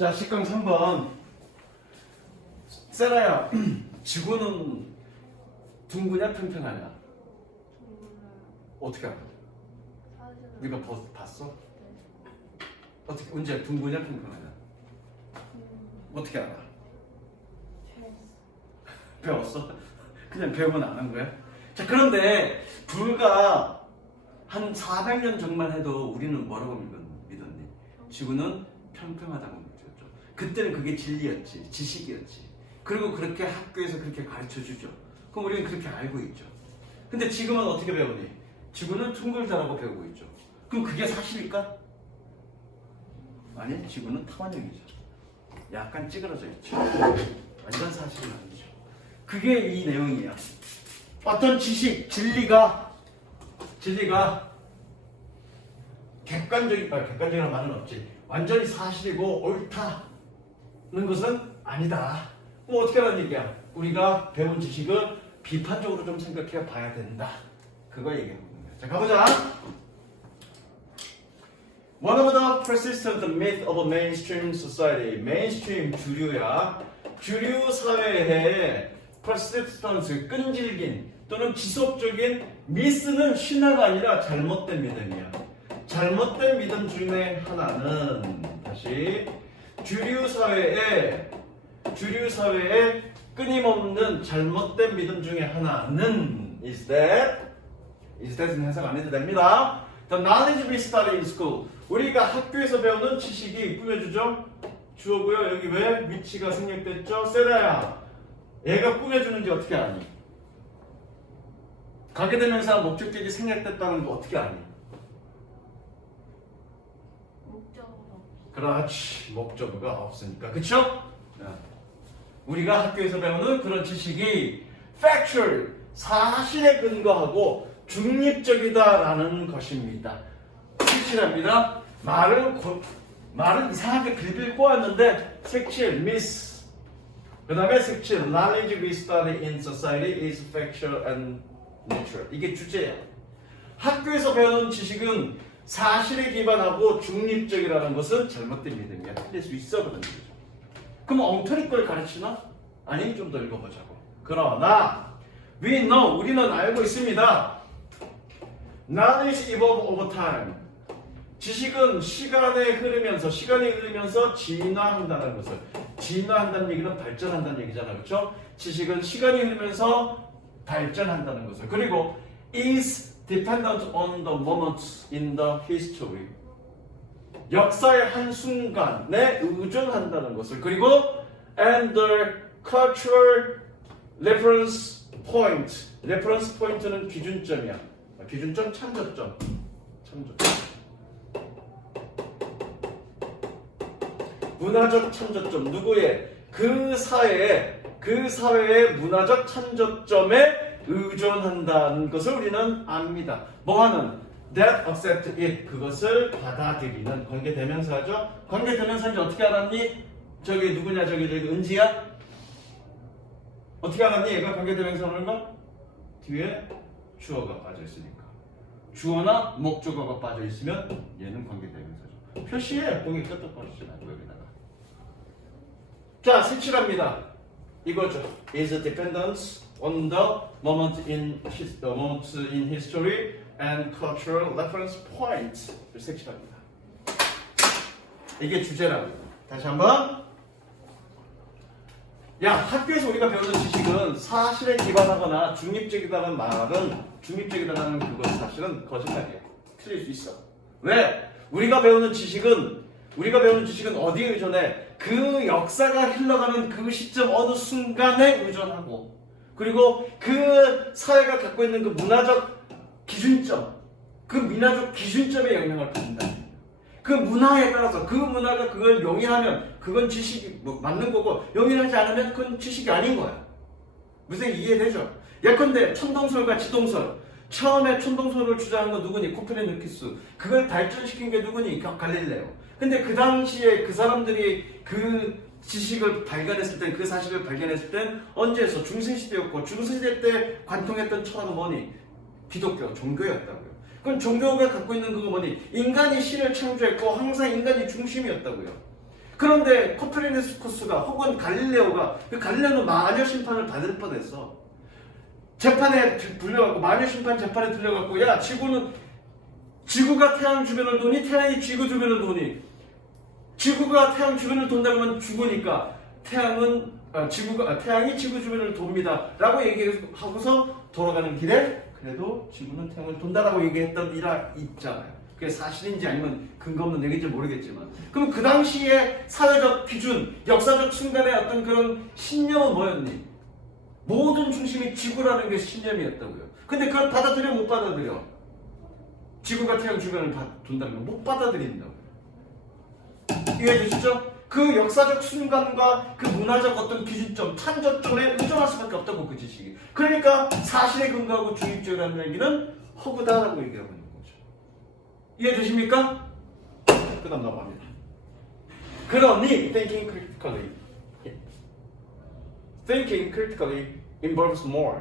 자, 식강 3번. 세라야, 지구는 둥그냐 평평하냐? 어떻게 알아? 네가 봤어? 어떻게 언제 둥그냐 평평하냐? 어떻게 알아? 배웠어? 그냥 배우면 아는 거야? 자, 그런데 불과 한 400년 전만 해도 우리는 뭐라고 믿었니? 지구는 평평하다고 믿었죠. 그때는 그게 진리였지, 지식이었지. 그리고 그렇게 학교에서 그렇게 가르쳐 주죠. 그럼 우리는 그렇게 알고 있죠. 근데 지금은 어떻게 배우니? 지구는 둥글다라고 배우고 있죠. 그럼 그게 사실일까? 아니, 지구는 타원형이죠. 약간 찌그러져 있죠. 완전 사실은 아니죠. 그게 이 내용이야. 어떤 지식, 진리가 객관적이라는 말은 없지. 완전히 사실이고 옳다는 것은 아니다. 그럼 어떻게 하는 얘기야? 우리가 배운 지식을 비판적으로 좀 생각해 봐야 된다. 그거 얘기하는 거야. 자, 가보자. One of the persistent myth of a mainstream society. mainstream 주류야. 주류 사회에 persistent 끈질긴 또는 지속적인 미스는 신화가 아니라 잘못된 믿음이야. 잘못된 믿음 중에 하나는 다시 주류 사회에 끊임없는 잘못된 믿음 중에 하나는 is that은 해석 안 해도 됩니다. The knowledge we study in school. 우리가 학교에서 배우는 지식이 꾸며주죠. 주어고요. 여기 왜 위치가 생략됐죠? 세라야, 얘가 꾸며주는지 어떻게 아니? 가계대명사 목적격이 생략됐다는 거 어떻게 아니? 그렇지, 목적어가 없으니까. 그쵸? 우리가 학교에서 배우는 그런 지식이 factual, 사실에 근거하고 중립적이다라는 것입니다. 실실합니다. 말은 이상하게 빌빌 꼬았는데 factual, miss. 그 다음에 factual, knowledge we study in society is factual and natural. 이게 주제야. 학교에서 배우는 지식은 사실에 기반하고 중립적이라는 것은 잘못된 믿음이야. 틀릴 수 있어 그런 얘기죠. 그럼 엉터리 걸 가르치나? 아니, 좀 더 읽어보자고. 그러나 we know, 우리는 알고 있습니다. Knowledge evolve over time. 지식은 시간이 흐르면서 진화한다는 것을. 진화한다는 얘기는 발전한다는 얘기잖아, 그렇죠? 지식은 시간이 흐르면서 발전한다는 것을. 그리고 is dependent on the moments in the history. 역사의 한 순간에 의존한다는 것을. 그리고 and the cultural reference point. reference point는 기준점이야. 기준점, 참조점. 문화적 참조점. 누구의? 그 사회의 문화적 참조점에 의존한다는 것을 우리는 압니다. 뭐하는? That accept it. 그것을 받아들이는 관계대명사죠. 관계대명사인지 어떻게 알았니? 저기 누구냐? 저기 은지야? 어떻게 알았니? 얘가 관계대명사라는 거? 뒤에 주어가 빠져있으니까. 주어나 목적어가 빠져있으면 얘는 관계대명사죠. 표시에 거기 끝도 빠지지 말고 여기다가. 자, 색칠합니다. 이거죠. is dependent on the moment in history and cultural reference point. 색칠합니다. 이게 주제라고. 다시 한번. 야, 학교에서 우리가 배우는 지식은 사실에 기반하거나 중립적이다는 말은, 중립적이다는 그것 사실은 거짓말이야. 틀릴 수 있어. 왜? 우리가 배우는 지식은 어디에 의존해? 그 역사가 흘러가는 그 시점 어느 순간에 의존하고, 그리고 그 사회가 갖고 있는 그 문화적 기준점에 영향을 받는다. 그 문화에 따라서 그 문화가 그걸 용인하면 그건 지식이 맞는 거고, 용인하지 않으면 그건 지식이 아닌 거야. 무슨 이해되죠? 예컨대 천동설과 지동설. 처음에 천동설을 주장한 건 누구니? 코페르니쿠스. 그걸 발전시킨 게 누구니? 갈릴레오. 근데 그 당시에 그 사람들이 그 지식을 발견했을 때, 그 사실을 발견했을 땐 언제였어? 중세시대였고, 중세시대 때 관통했던 철학은 뭐니? 기독교, 종교였다고요. 그럼 종교가 갖고 있는 그거 뭐니? 인간이 신을 창조했고 항상 인간이 중심이었다고요. 그런데 코페르니쿠스가 혹은 갈릴레오가 그 갈릴레오는 마녀 심판을 받을 뻔했어. 재판에 불려갖고 마녀 심판 재판에 들려갖고 야 지구가 태양 주변을 도니 태양이 지구 주변을 도니 지구가 태양 주변을 돈다면 죽으니까 태양이 지구 주변을 돕니다 라고 얘기하고서 돌아가는 길에 그래도 지구는 태양을 돈다라고 얘기했던 일화 있잖아요. 그게 사실인지 아니면 근거 없는 얘기인지 모르겠지만 그럼 그 당시에 사회적 기준 역사적 순간의 어떤 그런 신념은 뭐였니? 모든 중심이 지구라는 게 신념이었다고요. 근데 그걸 받아들여 못 받아들여? 지구가 태양 주변을 돈다는 걸 못 받아들인다고요. 이해되시죠? 그 역사적 순간과 그 문화적 어떤 기준점, 탄저점에 의존할 수밖에 없다고 그 지식이. 그러니까 사실에 근거하고 주입적이라는 얘기는 허구다라고 얘기하고 있는 거죠. 이해되십니까? 그 다음 넘어갑니다. 그러니 thinking critically involves more.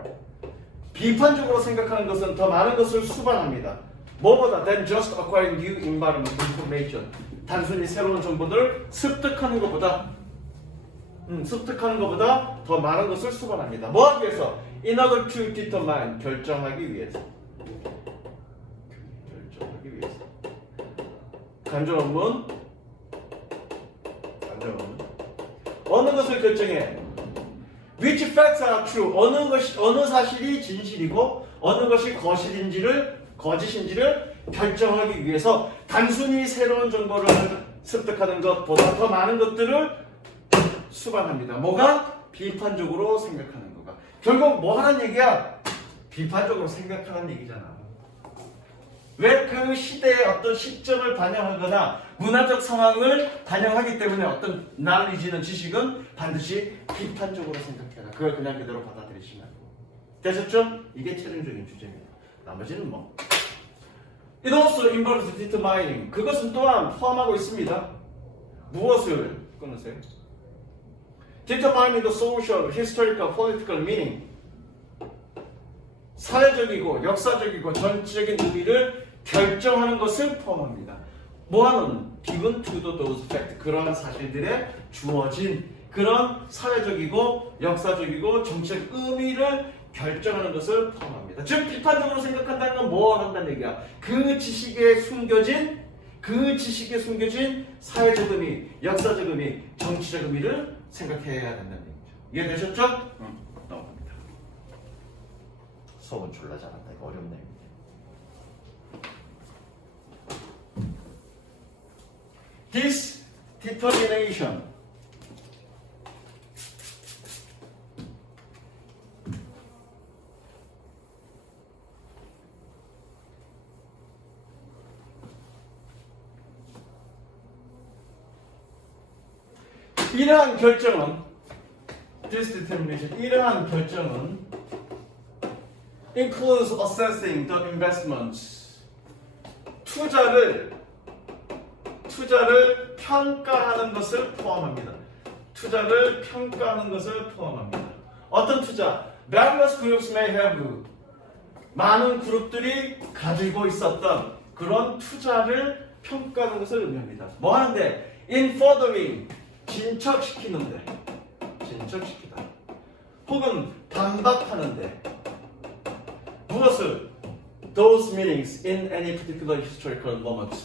비판적으로 생각하는 것은 더 많은 것을 수반합니다. 뭐보다 than just acquiring new environment information. 단순히 새로운 정보들을 습득하는 것보다 더 많은 것을 수반합니다. 뭐 하기 위해서? In order to determine. 결정하기 위해서. 간접원문. 어느 것을 결정해? Which facts are true? 어느 사실이 진실이고 어느 것이 거짓인지를 결정하기 위해서 단순히 새로운 정보를 습득하는 것보다 더 많은 것들을 수반합니다. 뭐가? 비판적으로 생각하는 거가. 결국 뭐 하는 얘기야? 비판적으로 생각하는 얘기잖아. 왜? 그 시대의 어떤 시점을 반영하거나 문화적 상황을 반영하기 때문에 어떤 knowledge는 지식은 반드시 비판적으로 생각해라. 그걸 그냥 그대로 받아들이시면 되셨죠? 이게 최종적인 주제입니다. 나머지는 뭐 It also involves determining. 그것은 또한 포함하고 있습니다. 무엇을? 끊으세요. Determining the social, historical, political meaning. 사회적이고 역사적이고 전체적인 의미를 결정하는 것을 포함합니다. 뭐하는? given to those facts. 그러한 사실들에 주어진 그런 사회적이고 역사적이고 정치적 의미를 결정하는 것을 포함합니다. 즉 비판적으로 생각한다는 건 뭐 한다는 얘기야? 그 지식에 숨겨진 사회적 의미, 역사적 의미, 정치적 의미를 생각해야 된다는 얘기죠. 이해되셨죠? 넘어갑니다. 수업은 졸라 잘한다. 이거 어렵네. This determination. 이러한 결정은 includes assessing the investments. 투자를 평가하는 것을 포함합니다. 어떤 투자? Various groups may have. 많은 그룹들이 가지고 있었던 그런 투자를 평가하는 것을 의미합니다. 뭐 하는데? In furthering. 진척시키다. 혹은 반박하는데. 무엇을? Those meanings in any particular historical moment.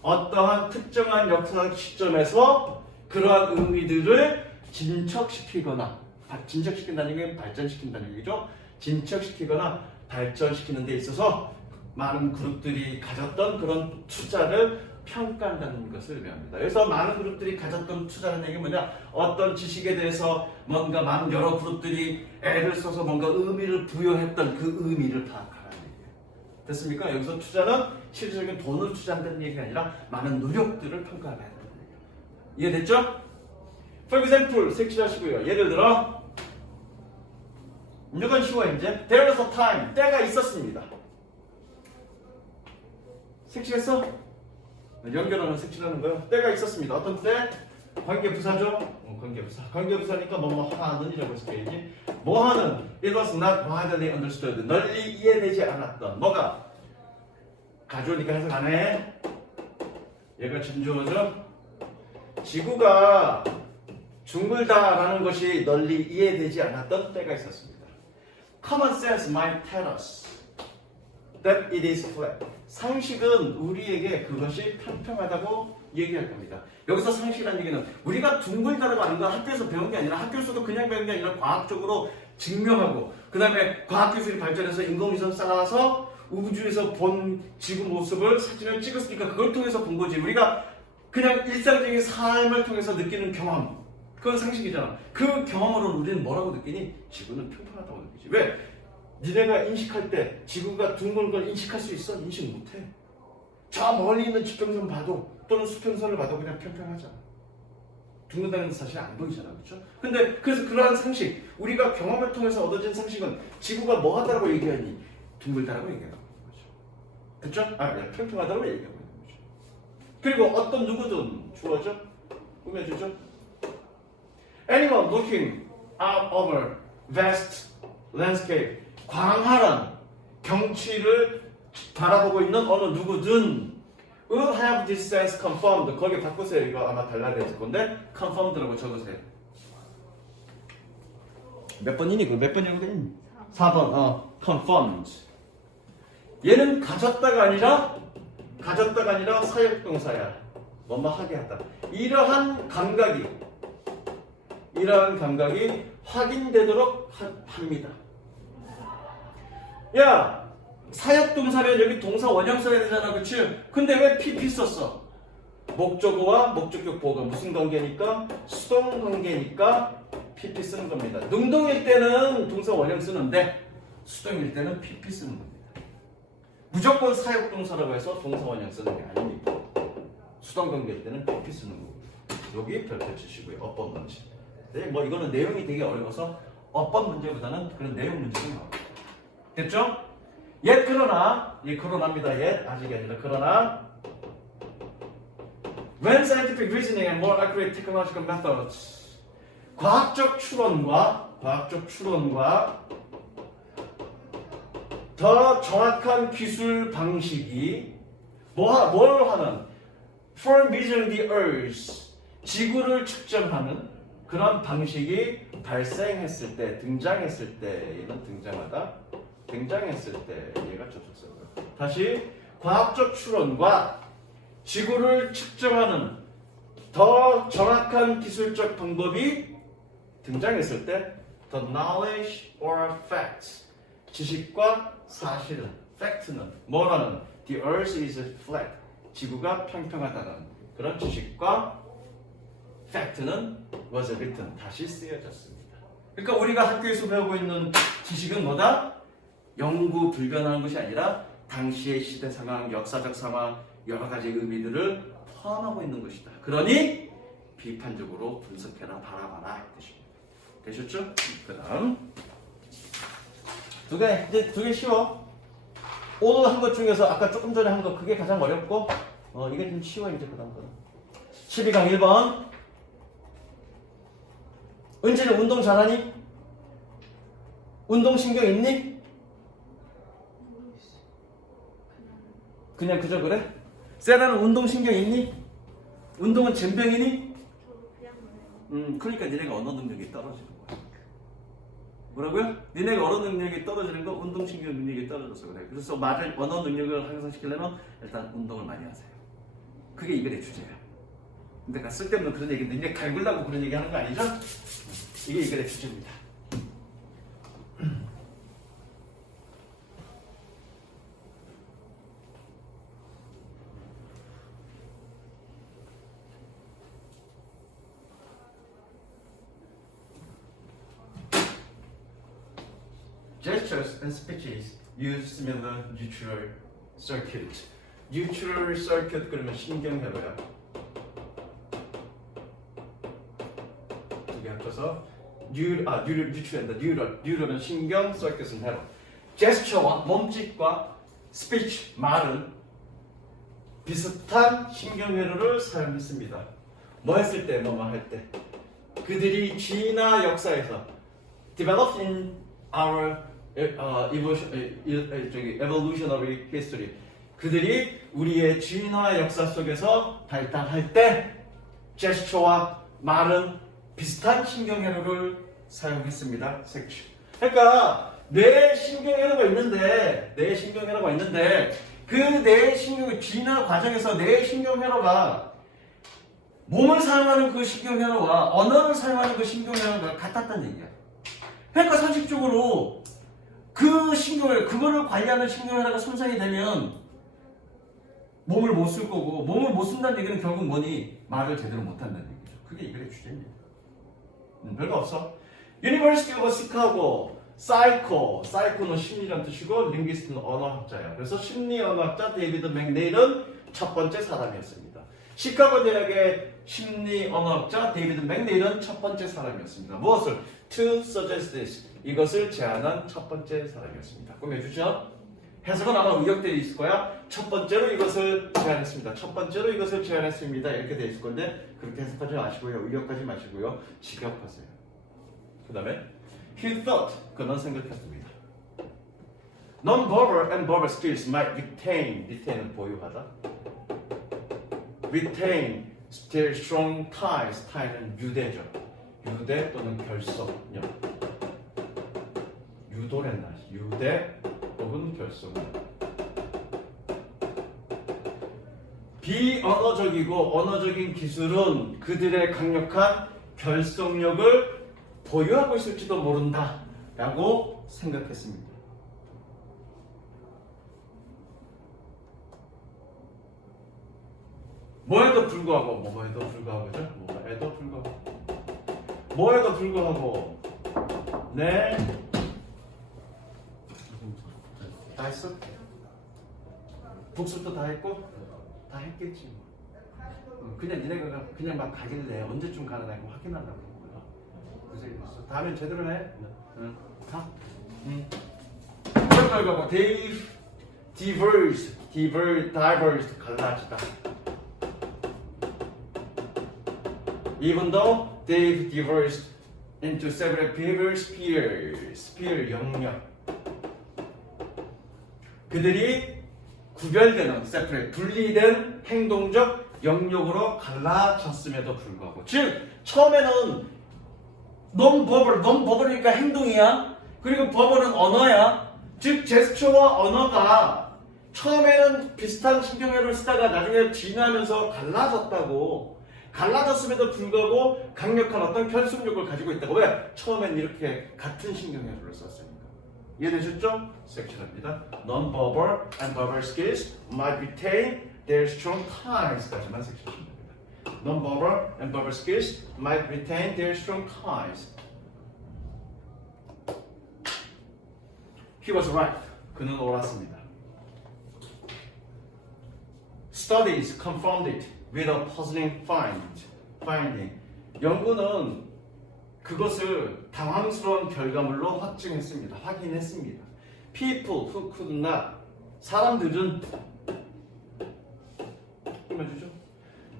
어떠한 특정한 역사적 시점에서 그러한 의미들을 진척시키거나, 진척시킨다는 게 발전시킨다는 얘기죠. 진척시키거나 발전시키는 데 있어서 많은 그룹들이 가졌던 그런 투자를 평가한다는 것을 의미합니다. 그래서 많은 그룹들이 가졌던 투자라는 얘기는 뭐냐? 어떤 지식에 대해서 뭔가 많은 여러 그룹들이 애를 써서 뭔가 의미를 부여했던 그 의미를 파악하라는 얘기예요. 됐습니까? 여기서 투자는 실질적인 돈을 투자한다는 얘기가 아니라 많은 노력들을 평가해야 된다는 얘기예요. 이해됐죠? For example, 색칠하시고요. 예를 들어 이건 쉬워요. 이제 There was a time. 때가 있었습니다. 색칠했어? 연결하는 색칠하는 거요. 때가 있었습니다. 어떤 때? 관계부사죠? 관계부사니까 뭐뭐 하는이라고 했어야지. 뭐 하는? It was not widely understood. 널리 이해되지 않았던. 뭐가? 가져오니까 해석 안 해? 얘가 진주어죠? 지구가 둥글다라는 것이 널리 이해되지 않았던 때가 있었습니다. Common sense might tell us that it is flat. 상식은 우리에게 그것이 평평하다고 얘기할 겁니다. 여기서 상식이라는 얘기는 우리가 둥글다라고 하는 건 학교에서 배운 게 아니라 학교에서도 그냥 배운 게 아니라 과학적으로 증명하고 그 다음에 과학기술이 발전해서 인공위성 쌓아서 우주에서 본 지구 모습을 사진을 찍었으니까 그걸 통해서 본 거지. 우리가 그냥 일상적인 삶을 통해서 느끼는 경험, 그건 상식이잖아. 그 경험으로는 우리는 뭐라고 느끼니? 지구는 평평하다고 느끼지. 왜? 니네가 인식할 때 지구가 둥근 걸 인식할 수 있어? 인식 못해. 저 멀리 있는 지평선 봐도 또는 수평선을 봐도 그냥 평평하잖아. 둥근다는 사실 안 보이잖아. 그렇죠? 근데 그래서 그러한 상식, 우리가 경험을 통해서 얻어진 상식은 지구가 뭐하다고 얘기하니? 둥글다라고 얘기하는 거죠. 그렇죠? 평평하다고 얘기하고 있는 거죠. 그리고 어떤 누구든 주어져? 꾸며주죠? Anyone looking out over vast landscape, 광활한 경치를 바라보고 있는 어느 누구든 will have this sense confirmed. 거기 바꾸세요. 이거 아마 달라야 될 건데 confirmed라고 적으세요. 몇 번이니? 몇 번이니? 4번. confirmed. 얘는 가졌다가 아니라 사역동사야. 뭐뭐 하게 하다. 이러한 감각이 확인되도록 합니다. 야, 사역동사면 여기 동사 원형 써야 되잖아, 그치? 근데 왜 PP 썼어? 목적어와 목적격 보호가 무슨 관계니까? 수동 관계니까 PP 쓰는 겁니다. 능동일 때는 동사 원형 쓰는데 수동일 때는 PP 쓰는 겁니다. 무조건 사역동사라고 해서 동사 원형 쓰는 게 아닙니다. 수동 관계일 때는 PP 쓰는 거고. 여기 별표 치시고요. 어법 문제. 네, 뭐 이거는 내용이 되게 어려워서 어법 문제보다는 그런 내용 문제가 나와요. 됐죠? 그러나 코로나입니다. 아직이 아니라 그러나 when scientific reasoning and more accurate technological methods, 과학적 추론과 더 정확한 기술 방식이 뭘 하는? For measuring the Earth, 지구를 측정하는 그런 방식이 발생했을 때, 등장했을 때, 얘는 등장했을 때, 얘가 접속사고요. 다시, 과학적 추론과 지구를 측정하는 더 정확한 기술적 방법이 등장했을 때, the knowledge or facts, 지식과 사실은, fact는 뭐라는? The earth is flat, 지구가 평평하다는 그런 지식과 fact는 was written, 다시 쓰여졌습니다. 그러니까 우리가 학교에서 배우고 있는 지식은 뭐다? 영구 불변하는 것이 아니라 당시의 시대 상황, 역사적 상황, 여러 가지 의미들을 포함하고 있는 것이다. 그러니 비판적으로 분석해라, 바라봐라 이 뜻입니다. 되셨죠? 그 다음 두 개 쉬워. 오늘 한 것 중에서 아까 조금 전에 한 거 그게 가장 어렵고 이게 좀 쉬워. 이제 그 다음 거는 12강 1번. 은지는 운동 잘하니? 운동신경 있니? 그냥 그저 그래? 세라는 운동신경 있니? 운동은 젬병이니? 그러니까 니네가 언어 능력이 떨어지는 거야. 뭐라고요? 니네가 언어 능력이 떨어지는 거 운동신경 능력이 떨어져서 그래. 그래서 언어 능력을 향상시키려면 일단 운동을 많이 하세요. 그게 이 글의 주제야. 근데 쓸데없는 그런 얘기, 니네 갈굴라고 그런 얘기 하는 거 아니죠? 이게 이 글의 주제입니다. Gestures and speeches use similar neural circuit. Neural circuit 그러면 신경회로야. 두 개 합쳐서 뉴럴은 신경, circuit은 회로. gesture와 몸짓과 speech, 말은 비슷한 신경회로를 사용했습니다. 뭐 했을 때, 뭐뭐 할 때. 그들이 진화 역사에서 developed in our evolutionary history. 그들이 우리의 진화 역사 속에서 발달할 때 제스처와 말은 비슷한 신경회로를 사용했습니다. 섹슈. 그러니까 뇌에 신경회로가 있는데 그 뇌의 신경의 진화 과정에서 뇌의 신경회로가 몸을 사용하는 그 신경회로와 언어를 사용하는 그 신경회로가 같았다는 얘기야. 그러니까 상식적으로 그 신경회로, 그거를 관리하는 신경회로가 손상이 되면 몸을 못 쓸 거고, 몸을 못 쓴다는 얘기는 결국 뭐니? 말을 제대로 못 한다는 얘기죠. 그게 이 글의 주제입니다. 별거 없어. University of Chicago, 사이코는 심리란 뜻이고, 링귀스트는 언어학자야. 그래서 심리 언어학자 데이비드 맥네일은 첫 번째 사람이었습니다. 시카고 대학의 심리 언어학자 데이비드 맥네일은 첫 번째 사람이었습니다. 무엇을? To suggest this. 이것을 제안한 첫 번째 사람이었습니다. 꾸며주죠? 해석은 아마 의역되어 있을 거야. 첫 번째로 이것을 제안했습니다. 첫 번째로 이것을 제안했습니다. 이렇게 되어 있을 건데 그렇게 해석하지 마시고요. 의역하지 마시고요. 직역하세요. 그 다음에 he thought. 그는 생각했습니다. Non-verbal and verbal skills might retain은 보유하다. retain their strong ties. tie는 유대죠. 유대 또는 결속력. 유도랬나? 유대 혹은 결속력. 비언어적이고 언어적인 기술은 그들의 강력한 결속력을 보유하고 있을지도 모른다 라고 생각했습니다. 뭐에도 불구하고 네 다 했어? 복습도 다 했고? 다 했겠지 뭐. 그냥 니네가 그냥 막 가길래 언제쯤 가나 고 확인하려고 그래서 이랬어. 다음엔 제대로 해. 응. 가. 그런 결과고 diverged 갈라지다. Even though they've diverged into several behavior sphere 영역. 그들이 구별되는 separate 분리된 행동적 영역으로 갈라졌음에도 불구하고, 즉 처음에는 non-verbal이니까 행동이야. 그리고 verbal은 언어야. 즉 제스처와 언어가 처음에는 비슷한 신경회로를 쓰다가 나중에 진화하면서 갈라졌다고. 갈라졌음에도 불구하고 강력한 어떤 결속력을 가지고 있다고. 왜? 처음엔 이렇게 같은 신경회로를 썼으니까. 이해되셨죠? 섹션입니다. Non-verbal and verbal skills might retain their strong ties까지만 섹션입니다. Non-verbal and verbal skills might retain their strong ties. He was right. 그는 옳았습니다. Studies confirmed it with a puzzling finding. 연구는 그것을 당황스러운 결과물로 확인했습니다. People who could not, 사람들은 읽어주죠.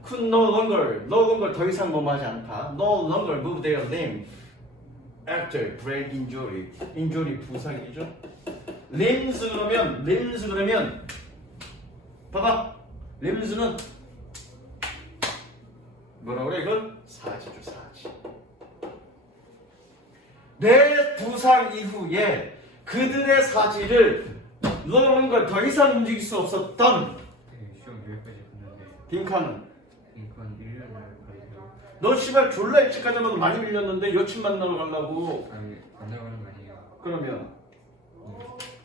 Could no longer 더 이상 뭐하지 않다. No longer move their limb after brain injury 부상이죠. limbs 그러면 봐봐. limbs는 뭐라고 그래? 이건 사지죠, 사지. 뇌 부상 이후에 그들의 사지를 넣는 걸 더 이상 움직일 수 없었던 시험 여기까지 끝났는데 빈칸은 1년을 가지고 너 씨발 졸라 일찍 가자면 많이 밀렸는데 여친 만나러 가려고. 아니 만나가는 거 아니에요. 그러면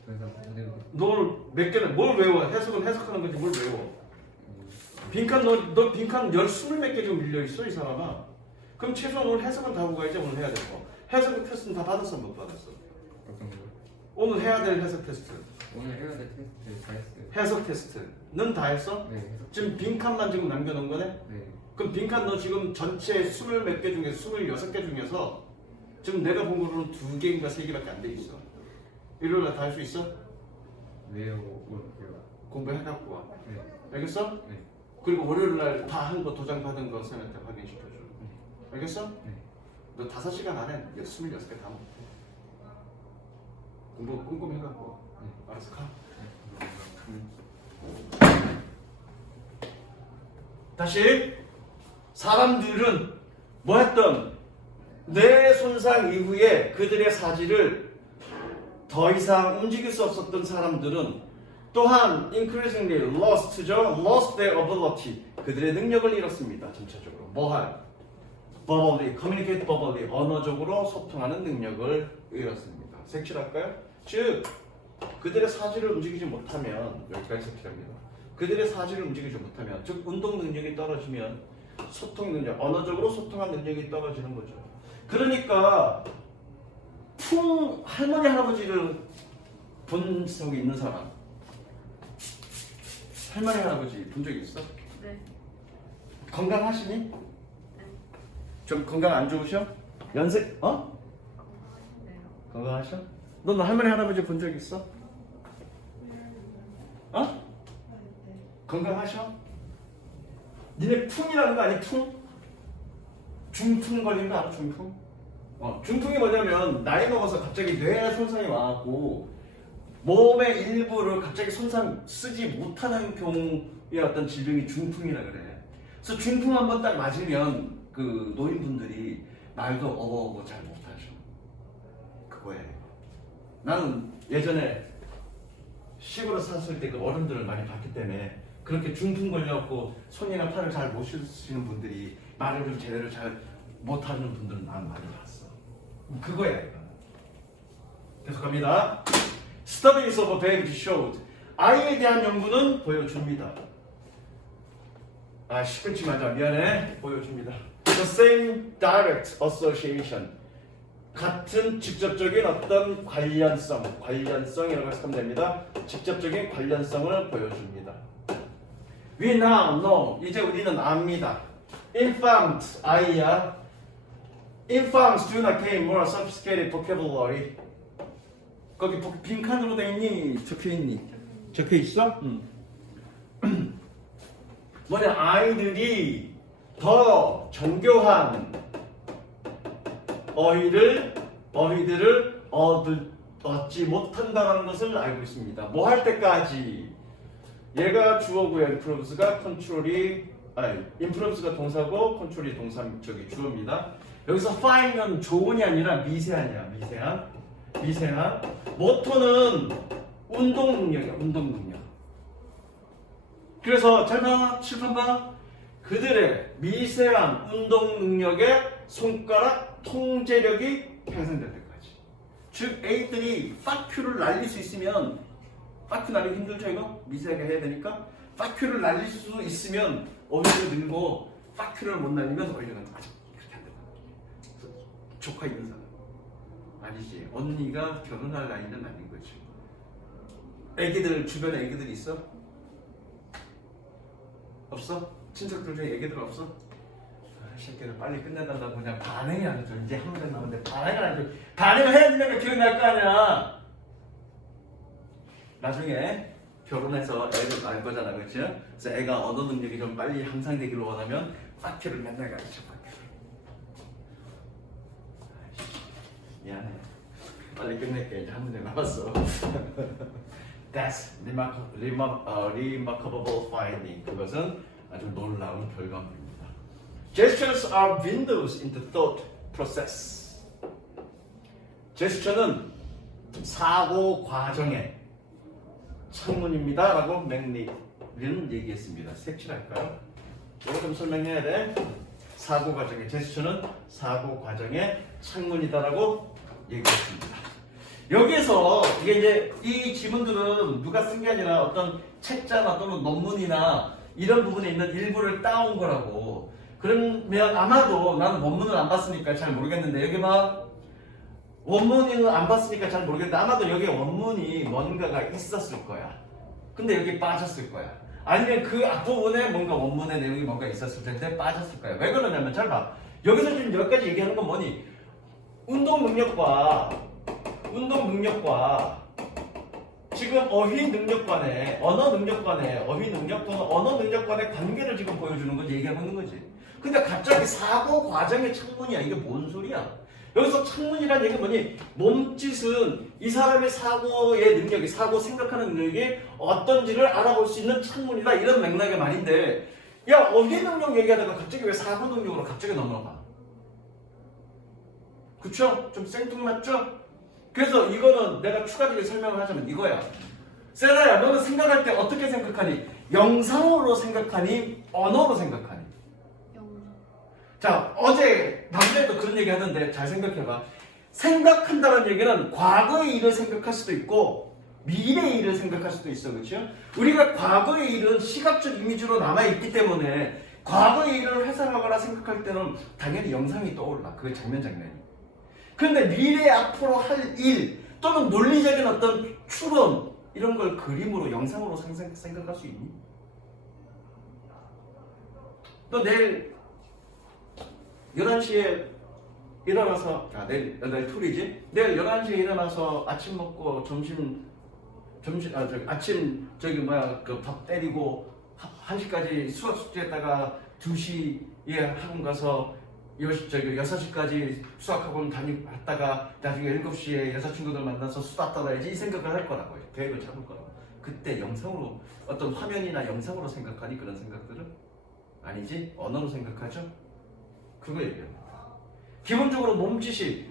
더 이상 못해도 너 몇 개는 뭘 외워? 해석은 해석하는 거지 뭘 외워? 빈칸 너 빈칸 20몇 개 좀 밀려있어 이 사람아. 그럼 최소한 오늘 해석은 다 하고 가야지. 오늘 해야 될 거. 해석 테스트는 다 받았어 못 받았어? 어떤 거? 오늘 해야 될 해석 테스트. 오늘 해야 될 테스트 다 했어요. 해석 테스트는 다 했어? 네. 해석. 지금 빈칸만 지금 남겨놓은 거네? 네. 그럼 빈칸 너 지금 전체 20몇 개 중에서 26개 중에서 지금 내가 본 거로는 2개인가 3개밖에 안 돼 있어. 일요일날 다 할 수 있어? 외우고 올게요. 공부해갖고 와. 네. 알겠어? 네. 그리고 월요일날 다 한 거 도장 받은 거 쌤한테 확인시켜줘. 알겠어? 네. 너 5시간 안에 26개 다 못해. 공부 꼼꼼히 해갖고 와. 알았어, 가. 다시 사람들은 뭐 했던 뇌 손상 이후에 그들의 사지를 더 이상 움직일 수 없었던 사람들은 또한 increasingly lost죠. lost their ability. 그들의 능력을 잃었습니다. 전체적으로. 뭐 할? verbally, communicate verbally. 언어적으로 소통하는 능력을 잃었습니다. 색칠할까요? 즉, 그들의 사지를 움직이지 못하면 여기까지 색칠합니다. 그들의 사지를 움직이지 못하면 즉 운동 능력이 떨어지면 소통 능력, 언어적으로 소통한 능력이 떨어지는 거죠. 그러니까 할머니 할아버지를 본 적이 있는 사람, 할머니 할아버지 본 적이 있어? 네. 건강하시니? 네. 좀 건강 안 좋으셔? 연세 건강하신데요. 건강하셔? 넌 할머니 할아버지 본 적 있어? 건강하셔? 니네 풍이라는 거 아니 풍? 중풍 걸린 거 알아? 중풍? 중풍이 뭐냐면 나이 먹어서 갑자기 뇌 손상이 와갖고 몸의 일부를 갑자기 쓰지 못하는 경우의 어떤 질병이 중풍이라 그래. 그래서 중풍 한 번 딱 맞으면 그 노인분들이 말도 어버어버 잘 못하셔. 그거예요. 나는 예전에 시골에 살았을 때 그 어른들을 많이 봤기 때문에 그렇게 중풍 걸려갖고 손이나 팔을 잘 못 쓰시는 분들이 말을 좀 제대로 잘 못하는 분들은 난 많이 봤어. 그거야 이거. 계속합니다. Studies of babies showed. 아이에 대한 연구는 보여줍니다. 시끄럽지 마자. 미안해. 보여줍니다. The same direct association. 같은 직접적인 어떤 관련성이라고 해석하면 됩니다. 직접적인 관련성을 보여줍니다. We now know. 이제 우리는 압니다. Infants, 아이야. Infants do not gain more sophisticated vocabulary. 거기 빈칸으로 돼 있니? 적혀있니? 적혀있어? 뭐냐, 아이들이 더 정교한 어휘들을 얻지 못한다는 것을 알고 있습니다. 뭐 할 때까지? 얘가 주어고요. improves가 동사고 control이 주어입니다. 여기서 fine은 좋은이 아니라 미세한이야. 미세한. 모토는 운동 능력. 그래서 잘 봐, 칠판 봐. 그들의 미세한 운동 능력에 손가락 통제력이 향상될 때까지. 즉 애들이 파큐를 날릴 수 있으면, 파큐 날리기 힘들죠 이거? 미세하게 해야 되니까. 파큐를 날릴 수 있으면 어휘를 늘고, 파큐를 못 날리면 어휘는 아직 그렇게 안 된다. 조카 있는 사람 아니지. 언니가 결혼할 나이는 아닌 거지. 애기들 주변에 애기들 있어? 없어? 친척들 중에 애기들 없어? 새끼들 빨리 끝내달라고 그냥 반응이 안 해줘. 이제 한 번 남았는데 반응을 안 해줘. 반응을 해야 되니까 기억날 거 아니야. 나중에 결혼해서 애를 낳을 거잖아, 그렇지? 그래서 애가 언어 능력이 좀 빨리 향상되기를 원하면 파큐를 맨날 가르쳐. 미안해. 빨리 끝낼게. 이제 한 문제 남았어. That's remarkable finding. 그것은 아주 놀라운 결과물입니다. Gestures are windows into thought process. 제스처는 사고 과정의 창문입니다. 라고 맥리는 얘기했습니다. 색칠할까요? 이거 좀 설명해야 돼. 사고 과정의 제스처는 사고 과정의 창문이다라고 얘기했습니다. 여기에서 이게 이제 이 지문들은 누가 쓴 게 아니라 어떤 책자나 또는 논문이나 이런 부분에 있는 일부를 따온 거라고. 그러면 아마도 나는 원문을 안 봤으니까 잘 모르겠는데 여기 봐. 원문을 안 봤으니까 잘 모르겠는데 아마도 여기에 원문이 뭔가가 있었을 거야. 근데 여기 빠졌을 거야. 아니면 그 앞부분에 뭔가 원문의 내용이 뭔가 있었을 텐데 빠졌을 거야. 왜 그러냐면 잘 봐. 여기서 지금 여기까지 얘기하는 건 뭐니? 운동 능력과 지금 어휘 능력 간의 언어 능력 간의 어휘 능력 또는 언어 능력 간의 관계를 지금 보여주는 거지, 얘기하고 있는 거지. 근데 갑자기 사고 과정의 창문이야. 이게 뭔 소리야? 여기서 창문이란 얘기는 뭐니? 몸짓은 이 사람의 사고의 능력이, 사고 생각하는 능력이 어떤지를 알아볼 수 있는 창문이다. 이런 맥락의 말인데 야, 어휘 능력 얘기하다가 갑자기 왜 사고 능력으로 갑자기 넘어가? 그쵸? 좀 생뚱맞죠? 그래서 이거는 내가 추가적인 설명을 하자면 이거야. 세라야, 너는 생각할 때 어떻게 생각하니? 영상으로 생각하니? 언어로 생각하니? 영상. 자, 어제 밤에도 그런 얘기 하던데 잘 생각해봐. 생각한다는 얘기는 과거의 일을 생각할 수도 있고 미래의 일을 생각할 수도 있어. 그렇죠? 우리가 과거의 일은 시각적 이미지로 남아있기 때문에 과거의 일을 회상하거나 생각할 때는 당연히 영상이 떠올라. 그게 장면이. 그런데 미래 앞으로 할 일 또는 논리적인 어떤 추론 이런 걸 그림으로 영상으로 생각할 수 있니? 너 내일 11시에 일어나서 내일 토리지? 내일 11시에 일어나서 아침 먹고 밥 때리고 1시까지 수학 숙제했다가 2시에 학원 가서 6시까지 수학학원 다니다가 나중에 7시에 여자친구들 만나서 수다 떨어야지 이 생각을 할 거라고요. 계획을 잡을 거라고. 그때 영상으로 어떤 화면이나 영상으로 생각하니 그런 생각들은 아니지? 언어로 생각하죠? 그거 얘기합니다. 기본적으로 몸짓이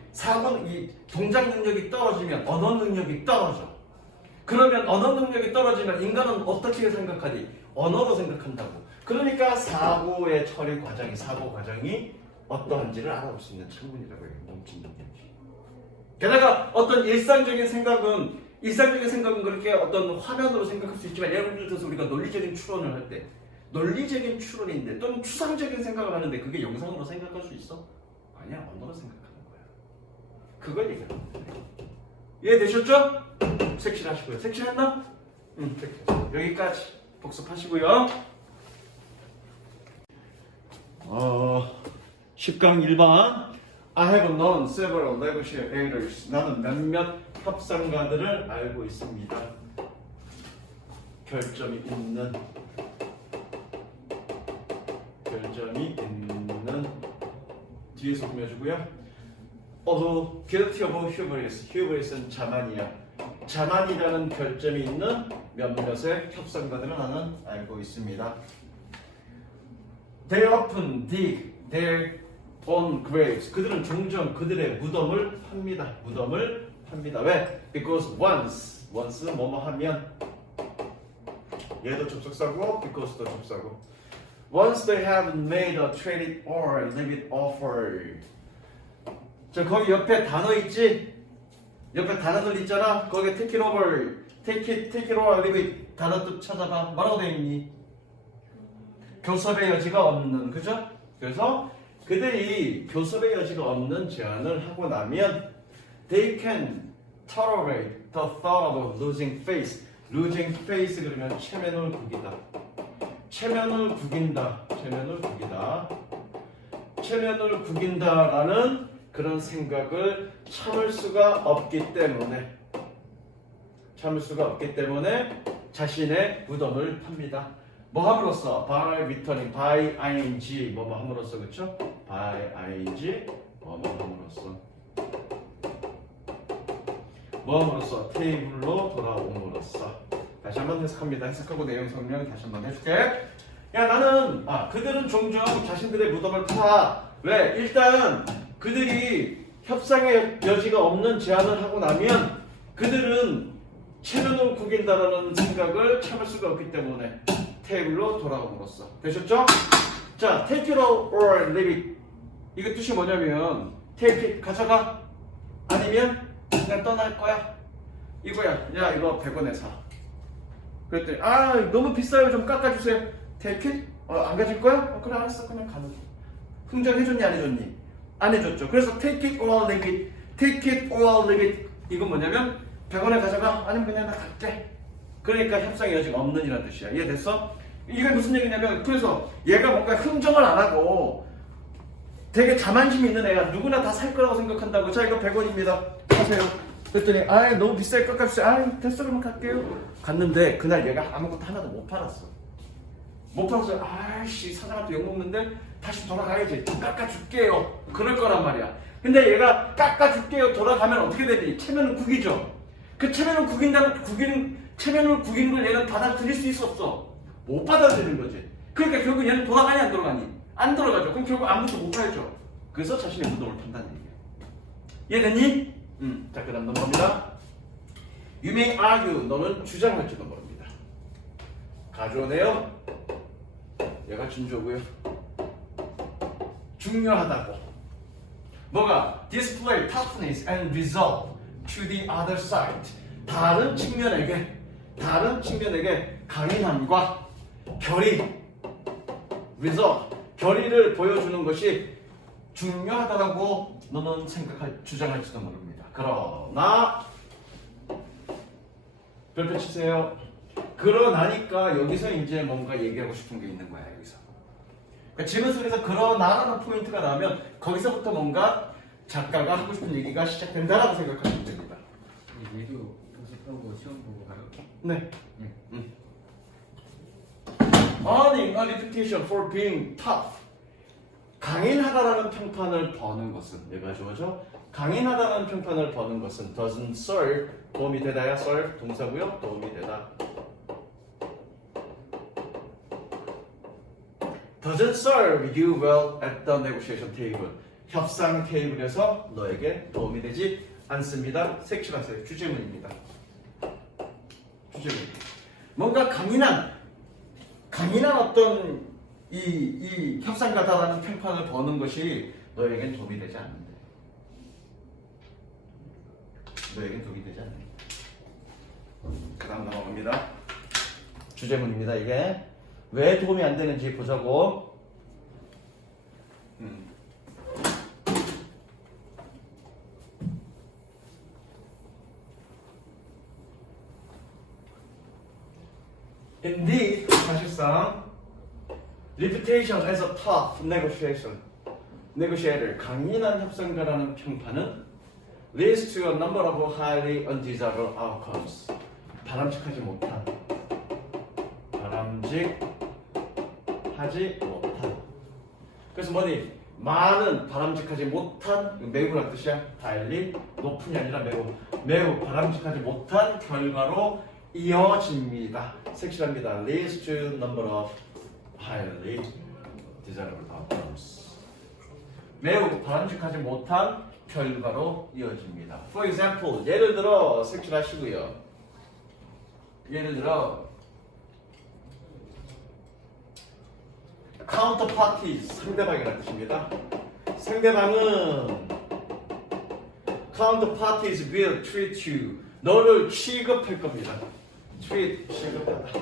이 동작 능력이 떨어지면 언어 능력이 떨어져. 그러면 언어 능력이 떨어지면 인간은 어떻게 생각하니? 언어로 생각한다고. 그러니까 사고 과정이 어떠한지를 알아볼 수 있는 창문이라고 해요. 몸짓 능력이. 게다가 어떤 일상적인 생각은 그렇게 어떤 화면으로 생각할 수 있지만 예를 들어서 우리가 논리적인 추론을 할 때 논리적인 추론인데 또는 추상적인 생각을 하는데 그게 영상으로 생각할 수 있어? 아니야. 언어로 생각하는 거야. 그걸 얘기하는 거야. 이해되셨죠? 색칠하시고요. 색칠했나? 색칠. 여기까지 복습하시고요. 10강 1번 I have known several negotiators. 나는 몇몇 협상가들을 알고 있습니다. 결점이 있는 뒤에서 꾸며주고요. Although guilty of hubris. Hubris은 자만이야. 자만이라는 결점이 있는 몇몇의 협상가들을 나는 알고 있습니다. They often dig their own graves. 그들은 종종 그들의 무덤을 팝니다. 왜? Because once 뭐뭐 하면 얘도 접속사고 because도 접속사고 Once they have made a trade or leave it offer. 저 거기 옆에 단어 있지? 옆에 단어들 있잖아. 거기에 take it over, take it or leave it 단어 뜻 찾아봐. 뭐라고 돼 있니? 교섭의 여지가 없는, 그죠? 그래서 그들이 교섭의 여지가 없는 제안을 하고 나면 they can tolerate the thought of losing face. losing face 그러면 체면을 구기다. 체면을 구긴다라는 그런 생각을 참을 수가 없기 때문에 자신의 무덤을 팝니다. 뭐 함으로써? by returning, by ing, 뭐뭐 함으로써, 그쵸? by ing, 뭐 함으로써? 테이블로 돌아옴으로써. 다시 한번 해석합니다. 해석하고 내용 설명 다시 한번 해줄게. 야, 나는 그들은 종종 자신들의 무덤을 파. 왜? 일단 그들이 협상의 여지가 없는 제안을 하고 나면 그들은 체면을 구긴다라는 생각을 참을 수가 없기 때문에 테이블로 돌아옴으로써. 되셨죠? 자, take it or leave it. 이거 뜻이 뭐냐면 take it, 가져가. 아니면 그냥 떠날 거야. 이거야. 야, 이거 100원에 사. 그랬더니 너무 비싸요. 좀 깎아주세요. take it? 안 가질 거야? 그래, 알았어. 그냥 가는 거. 흥정해줬니 안 해줬니? 안 해줬죠. 그래서 take it or leave it. take it or leave it. 이건 뭐냐면 100원에 가져가. 아니면 그냥 나 갈게. 그러니까 협상의 여지가 없는 이라는 뜻이야. 이해됐어? 이게 무슨 얘기냐면 그래서 얘가 뭔가 흥정을 안 하고 되게 자만심 있는 애가 누구나 다 살 거라고 생각한다고. 자, 이거 100원입니다. 사세요. 그랬더니 너무 비싸게 깎아주세요. 됐어, 그러면 갈게요. 갔는데 그날 얘가 아무것도 하나도 못 팔았어. 사장한테 욕먹는데 다시 돌아가야지. 깎아줄게요. 그럴 거란 말이야. 근데 얘가 깎아줄게요 돌아가면 어떻게 되니? 체면을 구기죠. 그 체면을 구기는 걸 얘는 받아들일 수 있었어. 못 받아들이는 거지. 그러니까 결국 얘는 돌아가니 안 돌아가니? 안 돌아가죠. 그럼 결국 아무것도 못 팔죠. 그래서 자신의 무덤을 판다는 얘기예요. 이해됐니? 자, 그 다음 넘어갑니다. You may argue. 너는 주장할지도 모릅니다. 가져오네요. 얘가 진조고요. 중요하다고. 뭐가? Display toughness and resolve to the other side. 다른 측면에게 강인함과 결의, resolve, 결의를 보여주는 것이 중요하다고 너는 주장할지도 모릅니다. 그러나 별표 치세요. 그러나니까 여기서 이제 뭔가 얘기하고 싶은 게 있는 거야. 여기서. 그러니까 지문 속에서 그러나라는 포인트가 나오면 거기서부터 뭔가 작가가 하고 싶은 얘기가 시작된다라고 생각하시면 됩니다. 얘도 복습하고 시험 보고 가요? 네. 네. Earning a reputation for being tough. 강인하다라는 평판을 버는 것은 얘가 주어져. 강인하다라는 평판을 버는 것은 doesn't serve, 도움이 되다야 serve 동사고요. 도움이 되다. doesn't serve you well at the negotiation table. 협상 테이블에서 너에게 도움이 되지 않습니다. 색칠하세요. 주제문입니다. 주제문. 뭔가 강인한 어떤 이 협상가다라는 평판을 버는 것이 너에겐 도움이 되지 않는데. 너에겐 도움이 되지 않는데. 그 다음 넘어갑니다. 주제문입니다. 이게 왜 도움이 안 되는지 보자고. Indeed, 사실상 reputation as a tough negotiator, 강인한 협상가라는 평판은 leads to a number of highly undesirable outcomes. 바람직하지 못한. 그래서 뭐니? 많은 바람직하지 못한, 매우란 뜻이야. highly, 높은이 아니라 매우 바람직하지 못한 결과로 이어집니다. 색칠합니다. leads to number of highly desirable outcomes. 매우 바람직하지 못한 결과로 이어집니다. For example, 예를 들어 색칠하시고요. 예를 들어 counterparties, 상대방이라는 뜻입니다. 상대방은 counterparties will treat you, 너를 취급할 겁니다. 취급하다.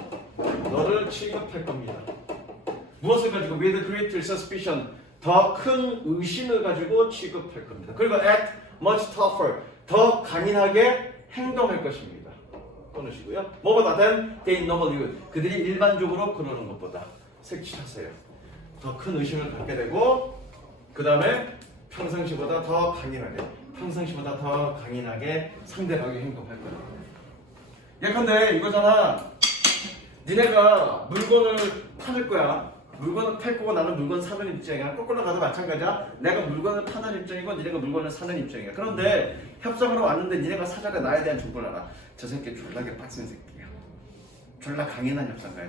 너를 취급할 겁니다. 무엇을 가지고? with greater suspicion, 더 큰 의심을 가지고 취급할 겁니다. 그리고 act much tougher, 더 강인하게 행동할 것입니다. 끊으시고요. 뭐보다 than they normally would, 그들이 일반적으로 그러는 것보다. 색칠하세요. 더 큰 의심을 갖게 되고, 그 다음에 평상시보다 더 강인하게 상대방이 행동할 거예요. 예컨대 이거잖아. 니네가 물건을 팔 거야. 물건을 팔 거고 나는 물건 사는 입장이야. 거꾸로 가도 마찬가지야. 내가 물건을 파는 입장이고 니네가 물건을 사는 입장이야. 그런데 협상으로 왔는데 니네가 사전에 나에 대한 정보를 알아. 저 새끼 졸라게 빡센 새끼야. 졸라 강인한 협상가야.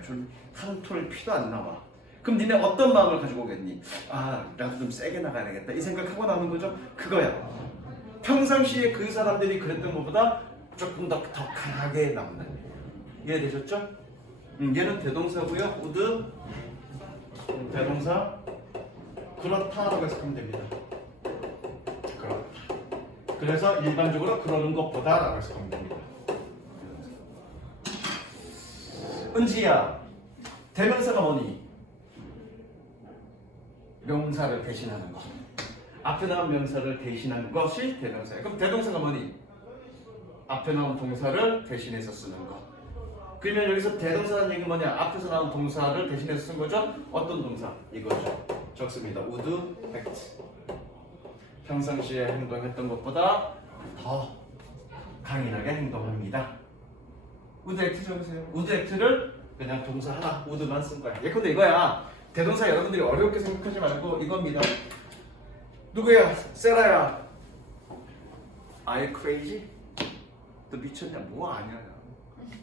한 톨 피도 안 나와. 그럼 니네 어떤 마음을 가지고 오겠니? 아, 나도 좀 세게 나가야 되겠다. 이 생각하고 나오는 거죠? 그거야. 평상시에 그 사람들이 그랬던 것보다 조금 더 강하게 나온다는 얘기예요. 이해되셨죠? 얘는 대동사고요. would, 대동사. 그렇다라고 해석하면 됩니다. 그렇다. 그래서 일반적으로 그러는 것보다라고 해석하면 됩니다. 은지야, 대명사가 뭐니? 명사를 대신하는 것. 앞에 나온 명사를 대신하는 것이 대명사예요. 그럼 대동사가 뭐니? 앞에 나온 동사를 대신해서 쓰는 것. 그러면 여기서 대동사라는 얘기는 뭐냐? 앞에서 나온 동사를 대신해서 쓴 거죠? 어떤 동사? 이거죠. 적습니다. would, act. 평상시에 행동했던 것보다 더 강인하게 행동합니다. would act 적으세요. would act를 그냥 동사 하나, would만 쓴 거야. 예컨대 이거야. 대동사 여러분들이 어렵게 생각하지 말고 이겁니다. 누구야? 세라야. Are you crazy? 너 미쳤냐? 뭐 아니야?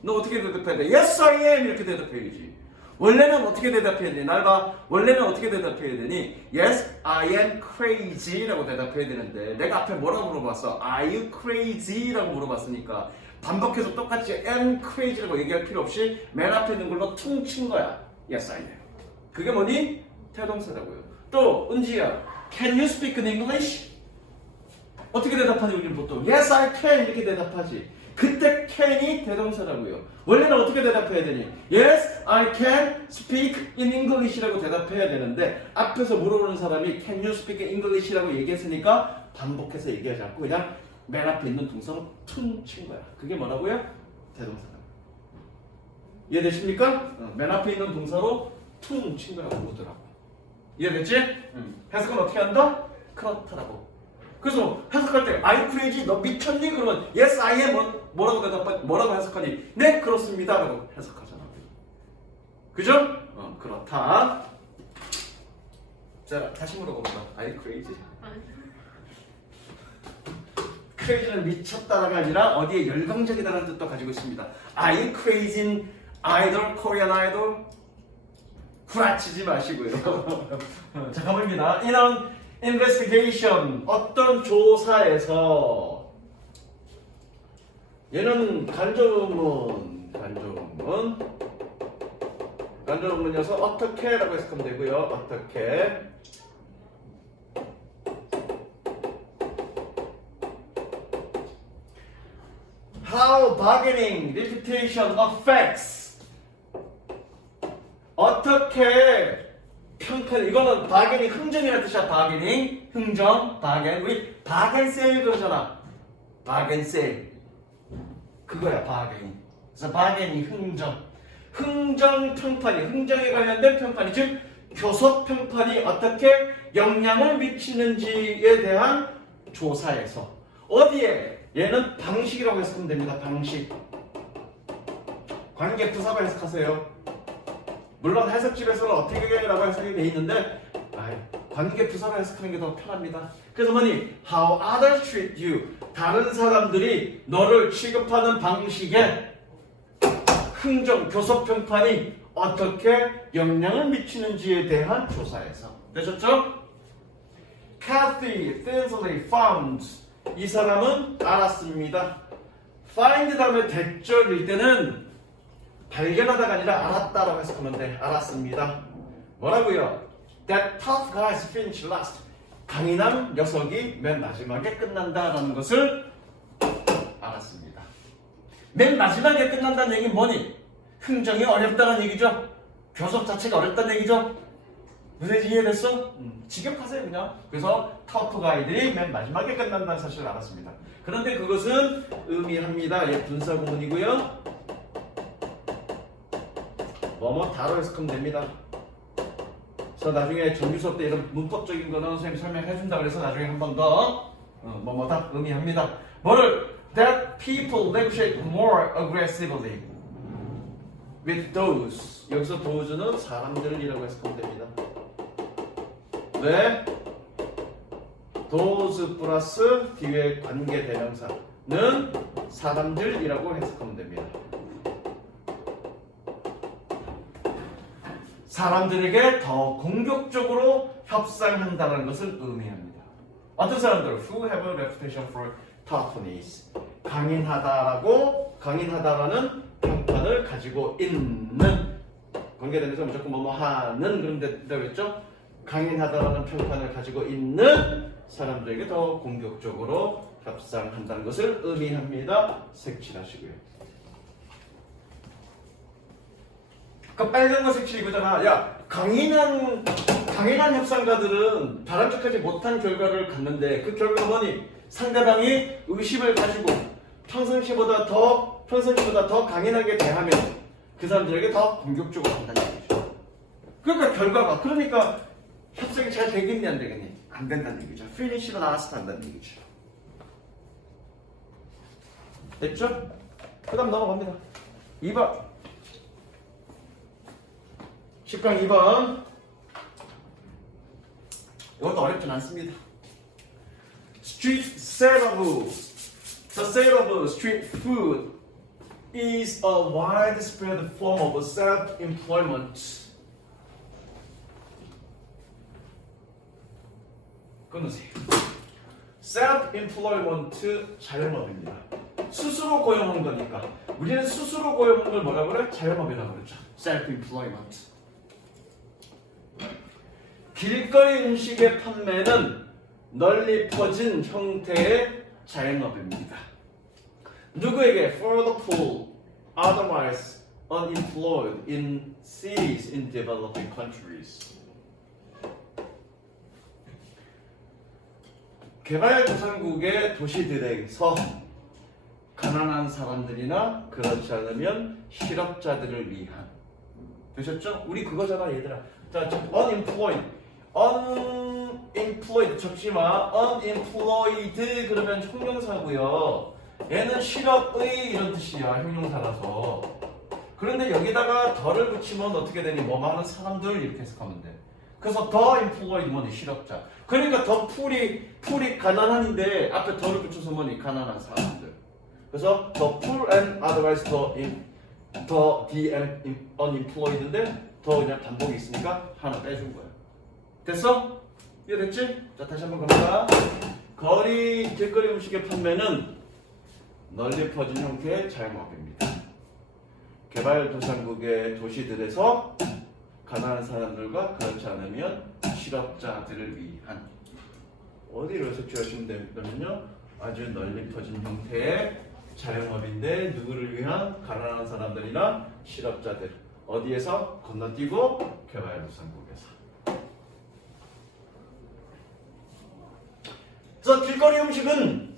너 어떻게 대답해야 돼? Yes, I am! 이렇게 대답해야지. 원래는 어떻게 대답해야 되니? 날 봐. 원래는 어떻게 대답해야 되니? Yes, I am crazy 라고 대답해야 되는데 내가 앞에 뭐라고 물어봤어? Are you crazy? 라고 물어봤으니까 반복해서 똑같이 am crazy 라고 얘기할 필요 없이 맨 앞에 있는 걸로 퉁 친 거야. Yes, I am. 그게 뭐니? 태동사라고요. 또 은지야, Can you speak in English? 어떻게 대답하니 우리는 보통? Yes, I can 이렇게 대답하지. 그때 can이 대동사라고요. 원래는 어떻게 대답해야 되니? Yes, I can speak in English라고 대답해야 되는데 앞에서 물어보는 사람이 Can you speak in English라고 얘기했으니까 반복해서 얘기하지 않고 그냥 맨 앞에 있는 동사로 퉁 친 거야. 그게 뭐라고요? 대동사라고요. 이해되십니까? 맨 앞에 있는 동사로 퉁 친 거라고 그러더라고. 이해됐지? 해석은 어떻게 한다? 그렇다라고. 그래서 해석할 때 Are you crazy? 너 미쳤니? 그러면 Yes, I am. 뭐라고 해석하니? 네, 그렇습니다. 라고 해석하잖아. 그죠? 그렇다. 자, 다시 물어봅니다. Are you crazy? 아니요. crazy는 미쳤다가 아니라 어디에 열광적이다라는 뜻도 가지고 있습니다. Are you crazy in idol, Korean idol? 구라치지 마시고요. 자, 가봅니다. In an investigation, 어떤 조사에서 얘는 간접문이어서 어떻게 라고 해석하면 되고요. 어떻게 How bargaining reputation affects 어떻게 평판 이거는 바게닝 흥정이라는 뜻이야. 바게닝 흥정 바겐 우리 바겐세일 그러잖아. 바겐세일 그거야 바게닝. 그래서 바게닝 흥정 평판이 흥정에 관련된 평판이 즉 교섭 평판이 어떻게 영향을 미치는지에 대한 조사에서 어디에 얘는 방식이라고 해석하면 됩니다. 방식 관계 부사로 해석하세요. 물론 해석집에서는 어떻게라고 해석이 돼 있는데 관계 부사로 해석하는 게 더 편합니다. 그래서 뭐니? How others treat you. 다른 사람들이 너를 취급하는 방식에 흥정, 교섭 평판이 어떻게 영향을 미치는지에 대한 조사에서. 되셨죠? Kathy Tinsley found. 이 사람은 알았습니다. find 다음에 대절일 때는 발견하다가 아니라 알았다라고 해석하면 돼. 알았습니다. 뭐라고요? That tough guys finish last. 강인한 녀석이 맨 마지막에 끝난다라는 것을 알았습니다. 맨 마지막에 끝난다는 얘기는 뭐니? 흥정이 어렵다는 얘기죠. 교섭 자체가 어렵다는 얘기죠. 무슨 이해됐어? 직역하세요 그냥. 그래서 tough guy들이 맨 마지막에 끝난다는 사실을 알았습니다. 그런데 그것은 의미합니다. 예, 분사구문이고요. 뭐뭐 다로 해석하면 됩니다. 그래서 나중에 정규 수업 때 이런 문법적인 거는 선생님이 설명해 준다 그래서 나중에 한 번 더 뭐뭐다 의미합니다. 뭐를 that people negotiate more aggressively with those. 여기서 those는 사람들이라고 해석하면 됩니다. 왜? those 플러스 뒤에 관계 대명사는 사람들이라고 해석하면 됩니다. 사람들에게 더 공격적으로 협상한다는 것을 의미합니다. 어떤 사람들? Who have a reputation for toughness. 강인하다라는 평판을 가지고 있는 관계되면서 무조건 뭐뭐 하는 그런 데라고 했죠? 강인하다라는 평판을 가지고 있는 사람들에게 더 공격적으로 협상한다는 것을 의미합니다. 색칠하시고요. 그 빨간 거 색칠 이거잖아. 야, 강인한 협상가들은 바람직하지 못한 결과를 갖는데 그 결과가 뭐니? 상대방이 의심을 가지고 평상시보다 더 강인하게 대하면 그 사람들에게 더 공격적으로 한다는 얘기죠. 그러니까 협상이 잘 되겠니 안 되겠니? 안 된다는 얘기죠. 피니시가 나와서 한다는 얘기죠. 됐죠? 그 다음 넘어갑니다. 2번 10강 2번 이것도 어렵진 않습니다. Street sale of the sale of street food is a widespread form of self-employment. 끊으세요. self-employment 자영업입니다. 스스로 고용한 거니까. 우리는 스스로 고용한 걸 뭐라 그래? 자영업이라고 그러죠. self-employment. 길거리 음식의 판매는 널리 퍼진 형태의 자영업입니다. 누구에게? For the poor, otherwise unemployed in cities in developing countries. 개발도상국의 도시들에서 가난한 사람들이나 그렇지 않으면 실업자들을 위한. 되셨죠? 우리 그거잖아 얘들아. 자, unemployed. unemployed 적지마. unemployed 그러면 형용사고요. 얘는 실업의 이런 뜻이야. 형용사라서. 그런데 여기다가 더를 붙이면 어떻게 되니? 뭐뭐 하는 사람들 이렇게 해석하면 돼. 그래서 더 employed 뭐니? 실업자. 그러니까 더 풀이 가난한인데 앞에 더를 붙여서 뭐니? 가난한 사람들. 그래서 the poor and otherwise the unemployed인데 더 그냥 반복이 있으니까 하나 빼준 거야. 됐어? 이해됐지? 자, 다시 한번 갑니다. 길거리 음식의 판매는 널리 퍼진 형태의 자영업입니다. 개발도상국의 도시들에서 가난한 사람들과 그렇지 않으면 실업자들을 위한. 어디로 색칠하시면 되냐면요, 아주 널리 퍼진 형태의 자영업인데 누구를 위한? 가난한 사람들이나 실업자들. 어디에서? 건너뛰고 개발도상국에서. 그래서 길거리 음식은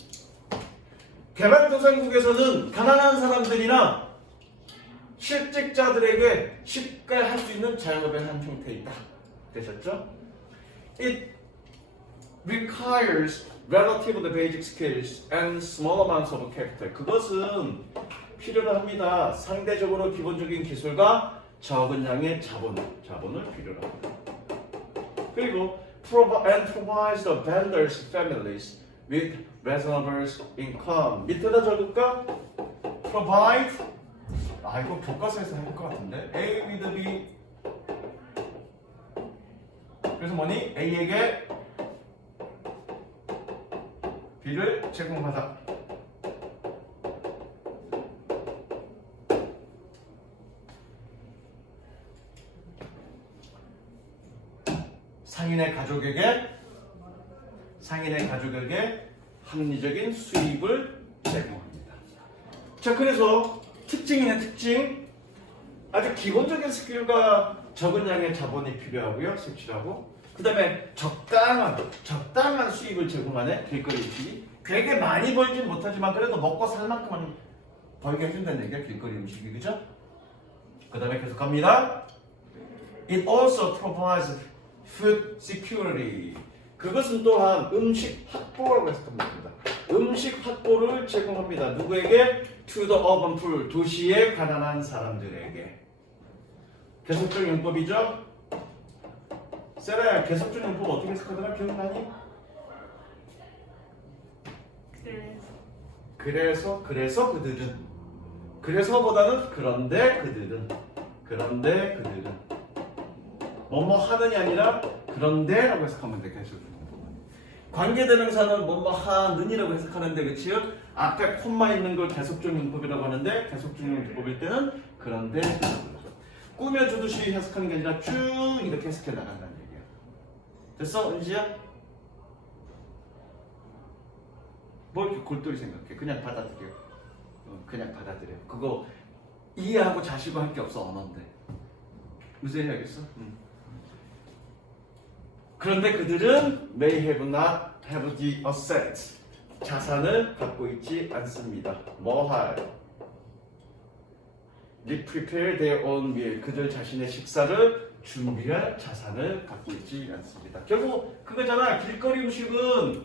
개발도상국에서는 가난한 사람들이나 실직자들에게 쉽게 할 수 있는 자영업의 한 형태이다. 되셨죠? It requires relatively basic skills and small amounts of capital. 그것은 필요로 합니다. 상대적으로 기본적인 기술과 적은 양의 자본을 필요로 합니다. 그리고 provides the vendors' families with reasonable income. 밑에다 적을까? provide. 이거 교과서에서 해볼 것 같은데. A with B. 그래서 뭐니? A에게 B를 제공하다. 상인의 가족에게 합리적인 수입을 제공합니다. 자, 그래서 특징이네, 특징. 아주 기본적인 스킬과 적은 양의 자본이 필요하고요. 색칠하고. 그 다음에 적당한 수입을 제공하네. 길거리 음식이. 되게 많이 벌진 못하지만 그래도 먹고 살 만큼은 벌게 해준다는 얘기야. 길거리 음식이. 그죠? 그 다음에 계속 갑니다. It also provides food security. 그것은 또한 음식 확보라고 해석합니다. 음식 확보를 제공합니다. 누구에게? To the urban poor. 도시의 가난한 사람들에게. 계속적 용법이죠? 세라야, 계속적 용법 어떻게 해석하더라? 기억나니? 그래서 그들은. 그래서보다는 그런데 그들은. 뭐뭐 하는이 아니라 그런데라고 해석하면 돼. 계속적 용법은. 관계대명사는 뭐뭐 하는이라고 해석하는데, 그치요? 앞에 콤마 있는 걸 계속적 용법이라고 하는데, 계속적 용법일 때는 그런데 꾸며주듯이 해석하는 게 아니라 쭉 이렇게 해석해 나간다는 얘기야. 됐어, 은지야? 뭘 이렇게 골똘히 생각해? 그냥 받아들여. 그냥 받아들여. 그거 이해하고 자시고 할 게 없어, 언어인데. 무슨 얘기하겠어? 그런데 그들은 may have the assets. 자산을 갖고 있지 않습니다. 뭐 할? prepare their own meal. 그들 자신의 식사를 준비할 자산을 갖고 있지 않습니다. 결국 그거잖아. 길거리 음식은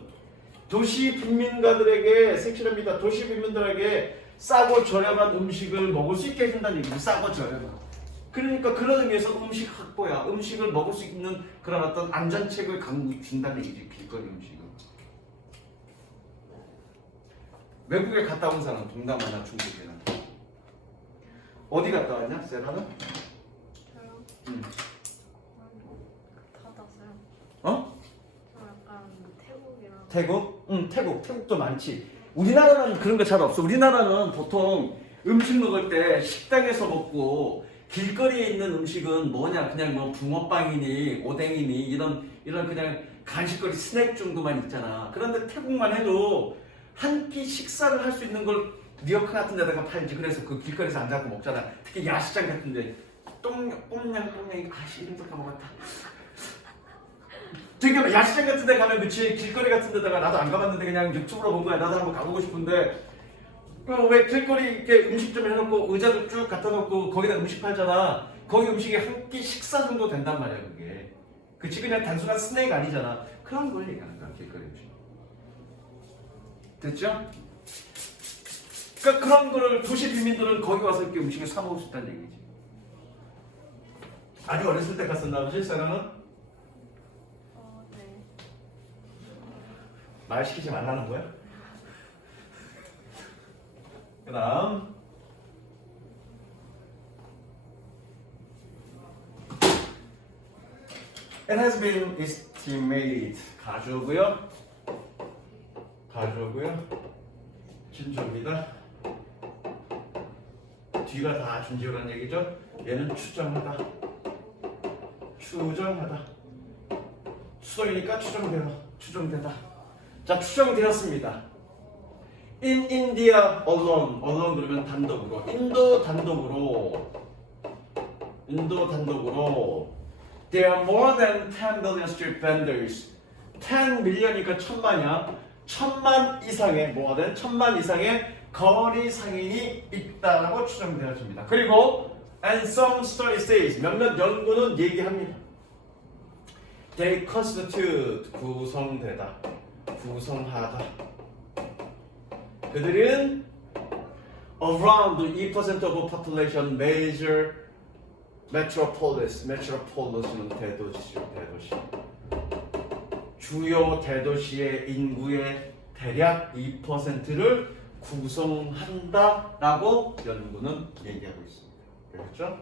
도시 빈민가들에게 색칠합니다. 도시 빈민들에게 싸고 저렴한 음식을 먹을 수 있게 해준다는 얘기죠. 싸고 저렴한. 그러니까 그런 의미에서 음식 확보야. 음식을 먹을 수 있는 그런 어떤 안전책을 강구 준다는 얘기지. 길거리 음식은. 외국에 갔다 온 사람, 동남아나 중국에는 어디 갔다 왔냐, 세라는? 저요? 응. 닫았어요. 어? 저 약간 태국이랑 태국? 응, 태국도 많지. 우리나라는 그런 거 잘 없어. 우리나라는 보통 음식 먹을 때 식당에서 먹고 길거리에 있는 음식은 뭐냐, 그냥 뭐 붕어빵이니 오뎅이니 이런 그냥 간식거리 스낵 정도만 있잖아. 그런데 태국만 해도 한 끼 식사를 할 수 있는 걸 리어카 같은 데다가 팔지. 그래서 그 길거리에서 앉아서 먹잖아. 특히 야시장 같은데 똠양똠양이 아씨 이름도 까먹었다. 되게 야시장 같은 데 가면 그치, 길거리 같은 데다가 나도 안 가봤는데 그냥 유튜브로 본 거야. 나도 한번 가보고 싶은데 왜 길거리 이렇게 음식점 해놓고 의자도 쭉 갖다 놓고 거기다 음식 팔잖아. 거기 음식이 한 끼 식사 정도 된단 말이야 그게. 그치, 그냥 단순한 스낵 아니잖아. 그런 걸 얘기하는 거야 길거리 음식. 됐죠? 그러니까 그런 거를 도시 빈민들은 거기 와서 이렇게 음식을 사 먹을 수 있다는 얘기지. 아주 어렸을 때 갔었나 보지, 사람은? 네. 말 시키지 말라는 거야? 그 다음 It has been estimated. 가져오고요. 진조입니다. 뒤가 다 준지어란 얘기죠. 얘는 추정하다. 추정이니까 추정되다. 자, 추정되었습니다. In India alone 그러면 단독으로, 인도 단독으로 there are more than 10 billion street vendors. 10 million이니까 천만이야. 1000만 이상의 more than 1000만 이상의 거리 상인이 있다라고 추정되어집니다. 그리고 and some study says 몇몇 연구는 얘기합니다. They constitute 구성하다. 그들은 around 2% of population major metropolis는 대도시. 주요 대도시의 인구의 대략 2%를 구성한다라고 연구는 얘기하고 있습니다. 그렇죠?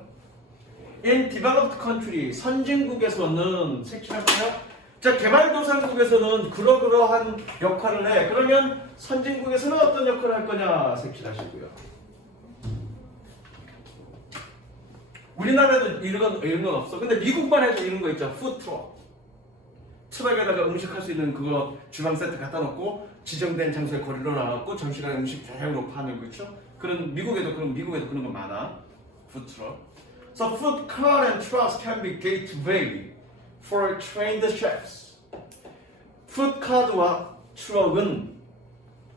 In developed country, 선진국에서는 색칠할까요? 자, 개발도상국에서는 그러한 역할을 해. 그러면 선진국에서는 어떤 역할을 할 거냐? 색칠하시고요. 우리나라에도 이런 건 없어. 근데 미국만 해도 이런 거 있죠. 푸드트럭. 트럭에다가 음식할 수 있는 그거 주방 세트 갖다 놓고 지정된 장소에 거리로 나가고 점심시간에 음식 대량으로 파는 거 있죠. 미국에도 그런 거 많아. 푸드트럭. So food car and trucks can be gateway for trained chefs. 푸드카드와 트럭은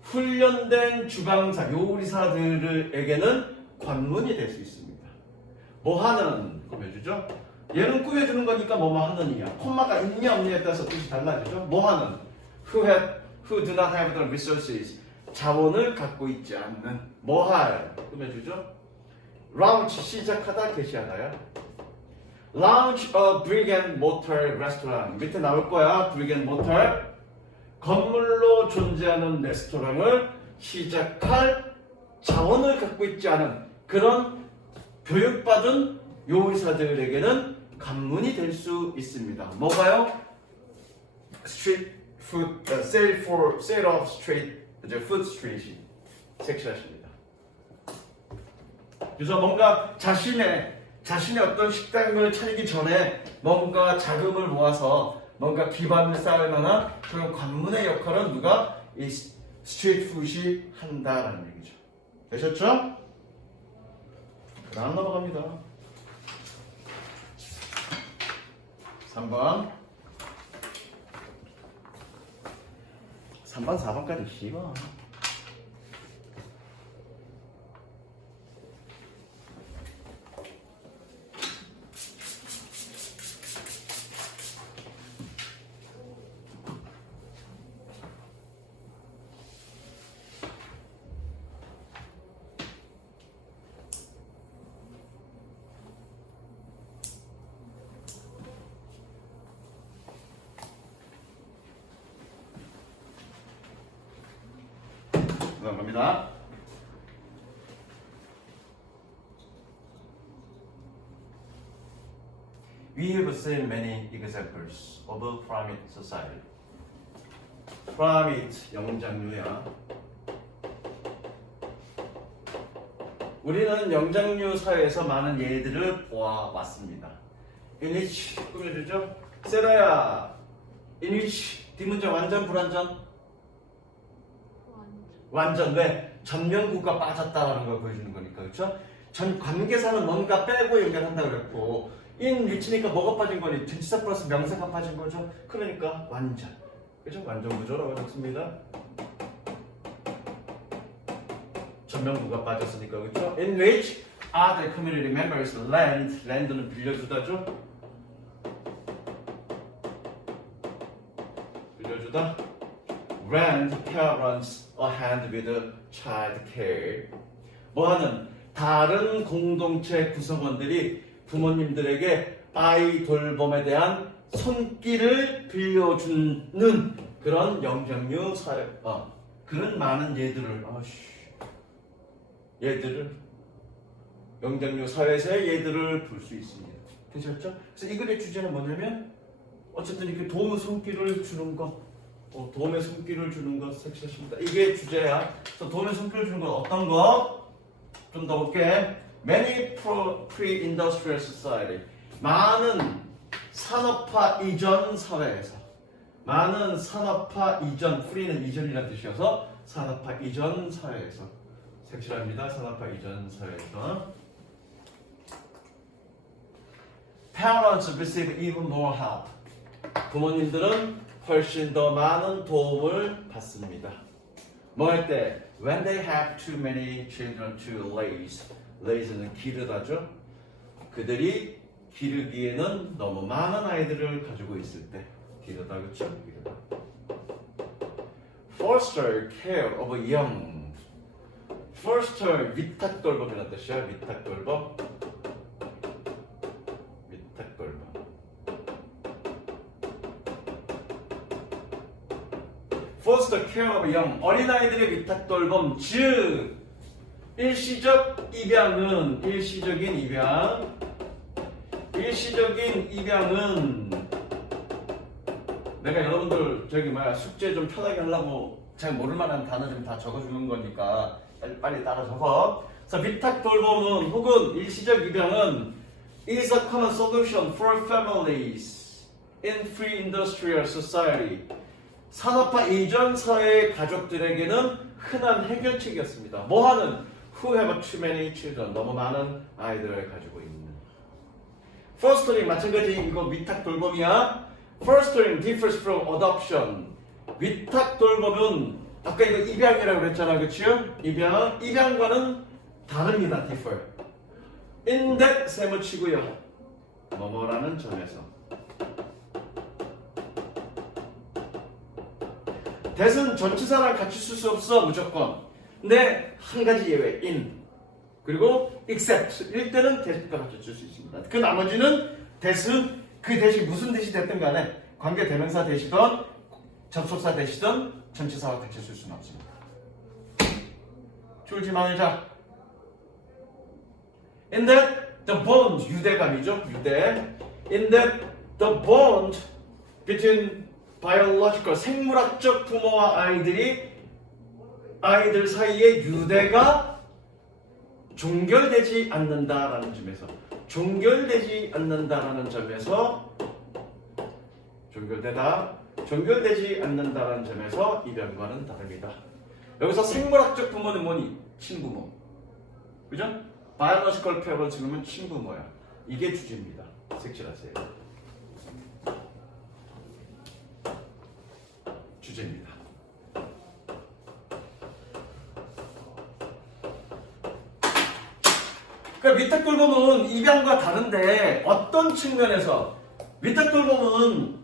훈련된 주방사, 요리사들에게는 관문이 될 수 있습니다. 뭐 하는 꾸며주죠? 얘는 꾸며주는 거니까 뭐뭐 하는이야. 콤마가 있냐 없냐에 따라서 뜻이 달라지죠. 뭐 하는? Who do not have the resources. 자원을 갖고 있지 않는. 뭐 할? 꾸며주죠. Launch 시작하다, 개시하다야. Launch a brick and mortar restaurant. 밑에 나올 거야. brick and mortar. 건물로 존재하는 레스토랑을 시작할 자원을 갖고 있지 않은 그런 교육받은 요리사들에게는 관문이 될 수 있습니다. 뭐가요? Street food, sale of street, food street이 색칠하십니다. 그래서 뭔가 자신의 어떤 식당을 차리기 전에 뭔가 자금을 모아서 뭔가 기반을 쌓을 만한 그런 관문의 역할은 누가? 이 스트리트 푸드이 한다라는 얘기죠. 되셨죠? 그 다음 넘어갑니다. 3번 4번까지 쉬워. 넘어갑니다. We have seen many examples of primate society. primate 영장류야. 우리는 영장류 사회에서 많은 예들을 보아왔습니다. In which 꾸며주죠? 세라야. In which 뒷문장 완전 불완전? 완전. 왜? 전면구가 빠졌다라는 걸 보여주는 거니까. 그렇죠? 전 관계사는 뭔가 빼고 연결한다고 그랬고 in which니까 뭐가 빠진 거니? 전치사 플러스 명사가 빠진 거죠. 그러니까 완전. 그죠? 완전 구조라고 적습니다. 전면구가 빠졌으니까. 그렇죠? In which other community members lend. lend는 빌려주다죠. 빌려주다. Rent parents a hand with child care. 뭐하는? 다른 공동체 구성원들이 부모님들에게 아이 돌봄에 대한 손길을 빌려주는 그런 영장류 사회. 그런 많은 얘들을 영장류 사회에서의 얘들을 볼 수 있습니다. 되셨죠? 그래서 이 글의 주제는 뭐냐면 어쨌든 이렇게 도움의 손길을 주는 것. 도움의 손길을 주는 것 섹시하십니다. 이게 주제야. 그래서 도움의 손길을 주는 건 어떤 거? 좀 더 볼게. Many pre-industrial society. 많은 산업화 이전 사회에서. 많은 산업화 이전, pre는 이전이라는 뜻이어서 산업화 이전 사회에서. 섹시합니다. 산업화 이전 사회에서. Parents receive even more help. 부모님들은 훨씬 더 많은 도움을 받습니다. 뭐 할 때? When they have too many children to raise. raise는 기르다죠. 그들이 기르기에는 너무 많은 아이들을 가지고 있을 때. 기르다, 그렇죠? 기르다. Foster care of young. Foster 위탁돌봄이라는 뜻이야. 위탁돌봄. 위탁돌봄. Foster care of young. 어린아이들의 위탁돌봄. 즉 일시적인 입양은 내가 여러분들 숙제 좀 편하게 하려고 잘 모를 만한 단어 좀 다 적어주는 거니까 빨리 따라 적어. 그래서 위탁돌봄은 혹은 일시적 입양은 is a common solution for families in pre-industrial society. 산업화 이전 사회의 가족들에게는 흔한 해결책이었습니다. 뭐하는? Who have too many children. 너무 많은 아이들을 가지고 있는. Fostering 마찬가지 이거 위탁돌봄이야. Fostering differs from adoption. 위탁돌봄은 아까 이거 입양이라고 그랬잖아, 그치요? 입양과는 다릅니다. differ. in that 세모치고요. 뭐뭐라는 점에서. that은 전치사랑 같이 쓸 수 없어 무조건. 근데 한 가지 예외 in 그리고 except 일 때는 that과 같이 쓸 수 있습니다. 그 나머지는 that은 그 that이 무슨 that이 됐든 간에 관계 대명사 that이든 접속사 that이든 전치사와 같이 쓸 수는 없습니다. 줄지 말자. In that the bond 유대감이죠. 유대. In that the bond between biological 생물학적 부모와 아이들 사이의 유대가 종결되지 않는다라는 점에서 종결되지 않는다라는 점에서 이변과는 다릅니다. 여기서 생물학적 부모는 뭐니? 친부모. 그죠? biological parents 그러면 친부모야. 이게 주제입니다. 색칠하세요. 주제입니다. 그러니까 위탁돌봄은 입양과 다른데 어떤 측면에서 위탁돌봄은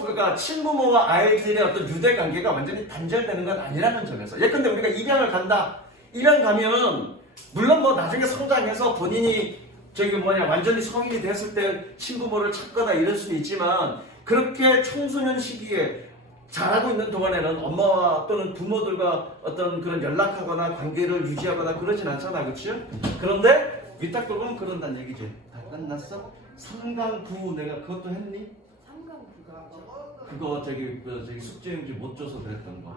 그러니까 친부모와 아이들의 어떤 유대 관계가 완전히 단절되는 건 아니라는 점에서 예컨대 우리가 입양을 간다. 입양 가면 물론 뭐 나중에 성장해서 본인이 완전히 성인이 됐을 때 친부모를 찾거나 이럴 수도 있지만 그렇게 청소년 시기에 자라고 있는 동안에는 엄마와 또는 부모들과 어떤 그런 연락하거나 관계를 유지하거나 그러진 않잖아, 그렇죠? 그런데 위탁돌봄은 그런다는 얘기지. 끝났어? 3강 9 내가 그것도 했니? 3강 부가. 그거 저기 숙제용지 못 줘서 그랬던 거.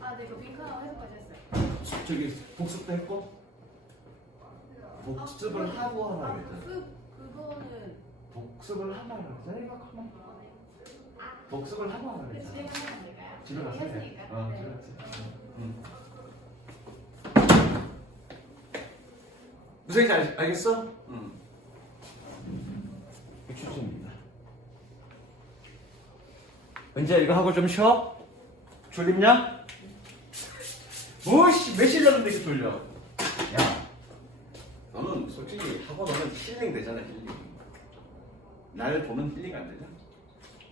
아, 네, 그 빈칸하고 해석까지 했어요. 저기 복습도 했고 복습을 하고 하라 그랬잖아. 그거는 복습을 하라 그랬잖아. 이거 가만. 복습을 하고 하라 그랬잖아. 진행하면 안 될까요? 집에 가서 해. 했으니까. 네. 집에 가서 해. 응. 무슨 얘기인지 알겠어? 응. 추진입니다. 은지야 이거 하고 좀 쉬어? 졸립냐? 뭐씨 며칠 자는데 이렇게 졸려? 야, 너는 솔직히 하고 너는 힐링 되잖아 힐링. 나를 보면 힐링 안 되냐?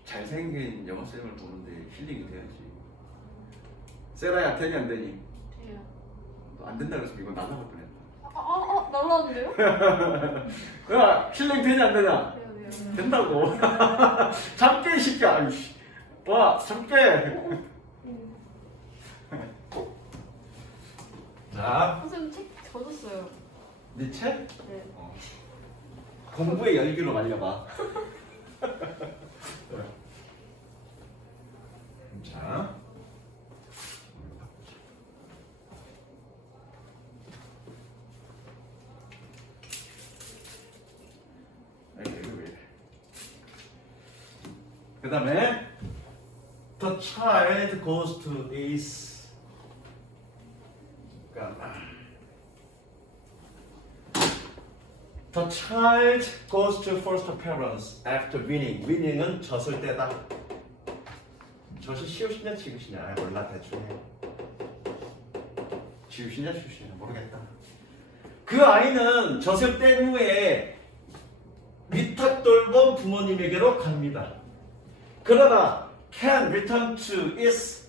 잘생긴 영어쌤을 보는데 힐링이 돼야지. 세라야 되니 안 되니? 돼요. 너 안 된다 그래서 이거 날라갈 뻔했다. 날라왔는데요? 야 힐링 되니 안 되냐? 돼요, 돼요. 된다고. 잠깨 이 새끼야. 아이씨. 와 잠깨. 자, 선생님 책 젖었어요. 네 책? 네. 공부의 열기로 말려봐. 자. 그 다음에 The child goes to is The child goes to first parents after winning. winning은 졌을 때다. 젖이 시옷이냐 지읒이냐 몰라 대충 해. 지읒이냐 시옷이냐 모르겠다. 그 아이는 젖을 뗀 후에 위탁 돌본 부모님에게로 갑니다. 그러나 can return to its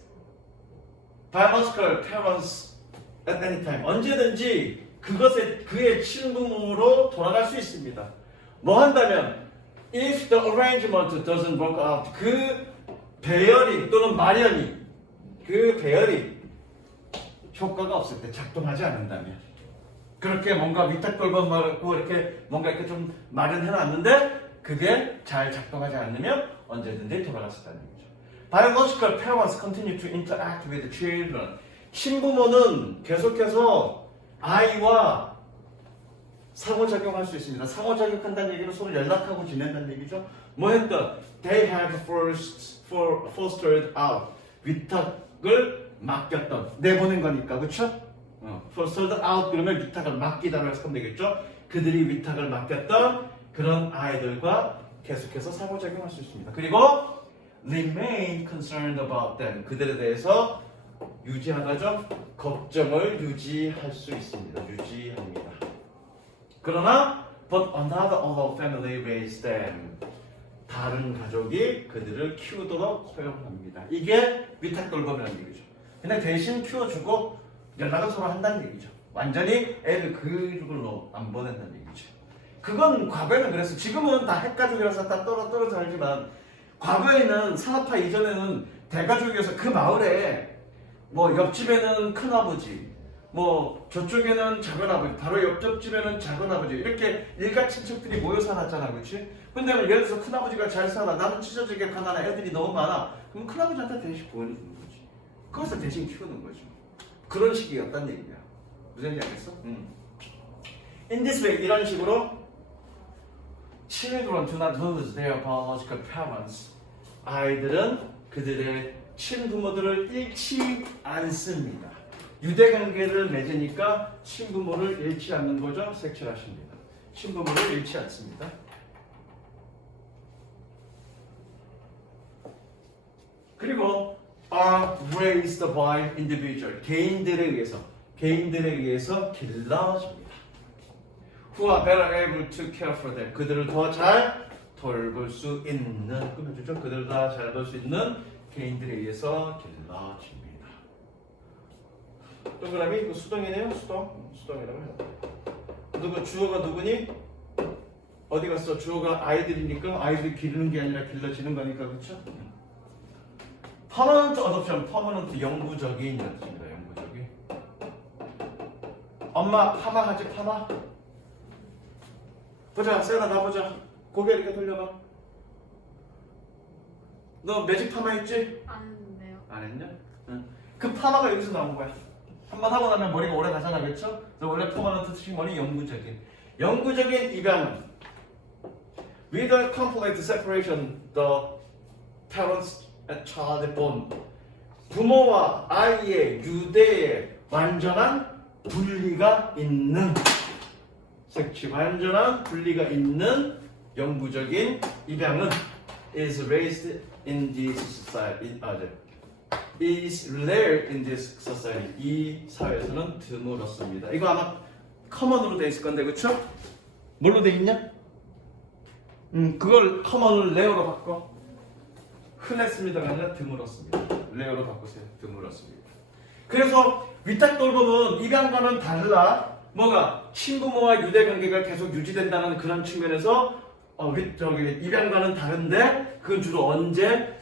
biological parents at any time. 언제든지 그의 친부모로 돌아갈 수 있습니다. 뭐 한다면 if the arrangement doesn't work out, 그 배열이 또는 마련이 그 배열이 효과가 없을 때 작동하지 않는다면, 그렇게 뭔가 위탁 돌본 말고 이렇게 뭔가 이렇게 좀 마련해 놨는데 그게 잘 작동하지 않으면 언제든지 돌아갈 수 있다는 얘기죠. Biological parents continue to interact with children. 친부모는 계속해서 아이와 상호작용할 수 있습니다. 상호작용한다는 얘기는 서로 연락하고 지낸다는 얘기죠. 뭐 했다? They have fostered out. 위탁을 맡겼던. 내보낸 거니까, 그쵸? fostered out 그러면 위탁을 맡기다라고 해서 하면 되겠죠? 그들이 위탁을 맡겼던 그런 아이들과 계속해서 상호작용할 수 있습니다. 그리고 remain concerned about them. 그들에 대해서 유지하다죠. 걱정을 유지할 수 있습니다. 유지합니다. 그러나 but another other family raised them. 다른 가족이 그들을 키우도록 허용합니다. 이게 위탁 돌봄이라는 얘기죠. 그냥 대신 키워주고 연락을 서로 한다는 얘기죠. 완전히 애를 그걸로 안 보낸다는 얘기죠. 그건 과거에는 그랬어. 지금은 다 핵가족이라서 다 떨어져 살지만 과거에는 산업화 이전에는 대가족이어서 그 마을에 뭐 옆집에는 큰아버지, 뭐 저쪽에는 작은아버지, 바로 옆집에는 작은아버지, 이렇게 일가 친척들이 모여 살았잖아, 그렇지? 근데 예를 들어서 큰아버지가 잘 살아, 나는 찢어지게 가난한 애들이 너무 많아. 그럼 큰아버지한테 대신 보여주는 거지. 그것을 대신 키우는 거죠. 그런 식이었단 얘기야. 무슨 얘기인지 알겠어? In this way, 이런 식으로 children do not lose their biological parents. 아이들은 그들의 친부모들을 잃지 않습니다. 유대관계를 맺으니까 친부모를 잃지 않는 거죠. 색칠하십니다. 친부모를 잃지 않습니다. 그리고 are raised by individual. 개인들에 의해서 길러집니다. Who are better able to care for them. 그들을 더 잘 돌볼 수 있는, 꾸며주죠. 그들을 더 잘 볼 수 있는 개인들에 의해서 길러집니다. 동그라미 이거 수동이네요. 수동이라고 해요. 누구 주어가 누구니? 어디 갔어? 주어가 아이들이니까 아이들 기르는 게 아니라 길러지는 거니까, 그렇죠? permanent adoption, permanent 영구적인 뜻입니다. 영구적인. 엄마 파마하지 파마? 보자, 세나 나보자. 고개 이렇게 돌려봐. 너 매직 파마 했지? 안 했는데요. 안 했냐? 응. 그 파마가 여기서 나온 거야. 한번 하고 나면 머리가 오래 가잖아, 그렇죠? 그래서 원래 파마는 특징 머리 영구적인 입양은 with a complete separation the parents and child bond 부모와 아이의 유대의 완전한 분리가 있는 완전한 분리가 있는 영구적인 입양은 is raised in this society is rare in this society 이 사회에서는 드물었습니다. 이거 아마 커먼으로 돼 있을 건데 그쵸? 뭘로 돼 있냐? 그걸 커먼을 레어로 바꿔 흔했습니다가 아니라 드물었습니다. 레어로 바꾸세요. 드물었습니다. 그래서 위탁돌봄은 입양과는 달라 뭐가 친부모와 유대 관계가 계속 유지된다는 그런 측면에서 입양과는 다른데 그건 주로 언제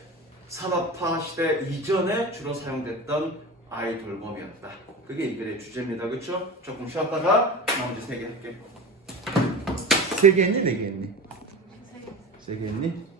산업화 시대 이전에 주로 사용됐던 아이 돌봄이었다. 그게 이 글의 주제입니다. 그렇죠? 조금 쉬었다가 나머지 3개 할게. 3개 했니? 4개 했니? 3개 했니?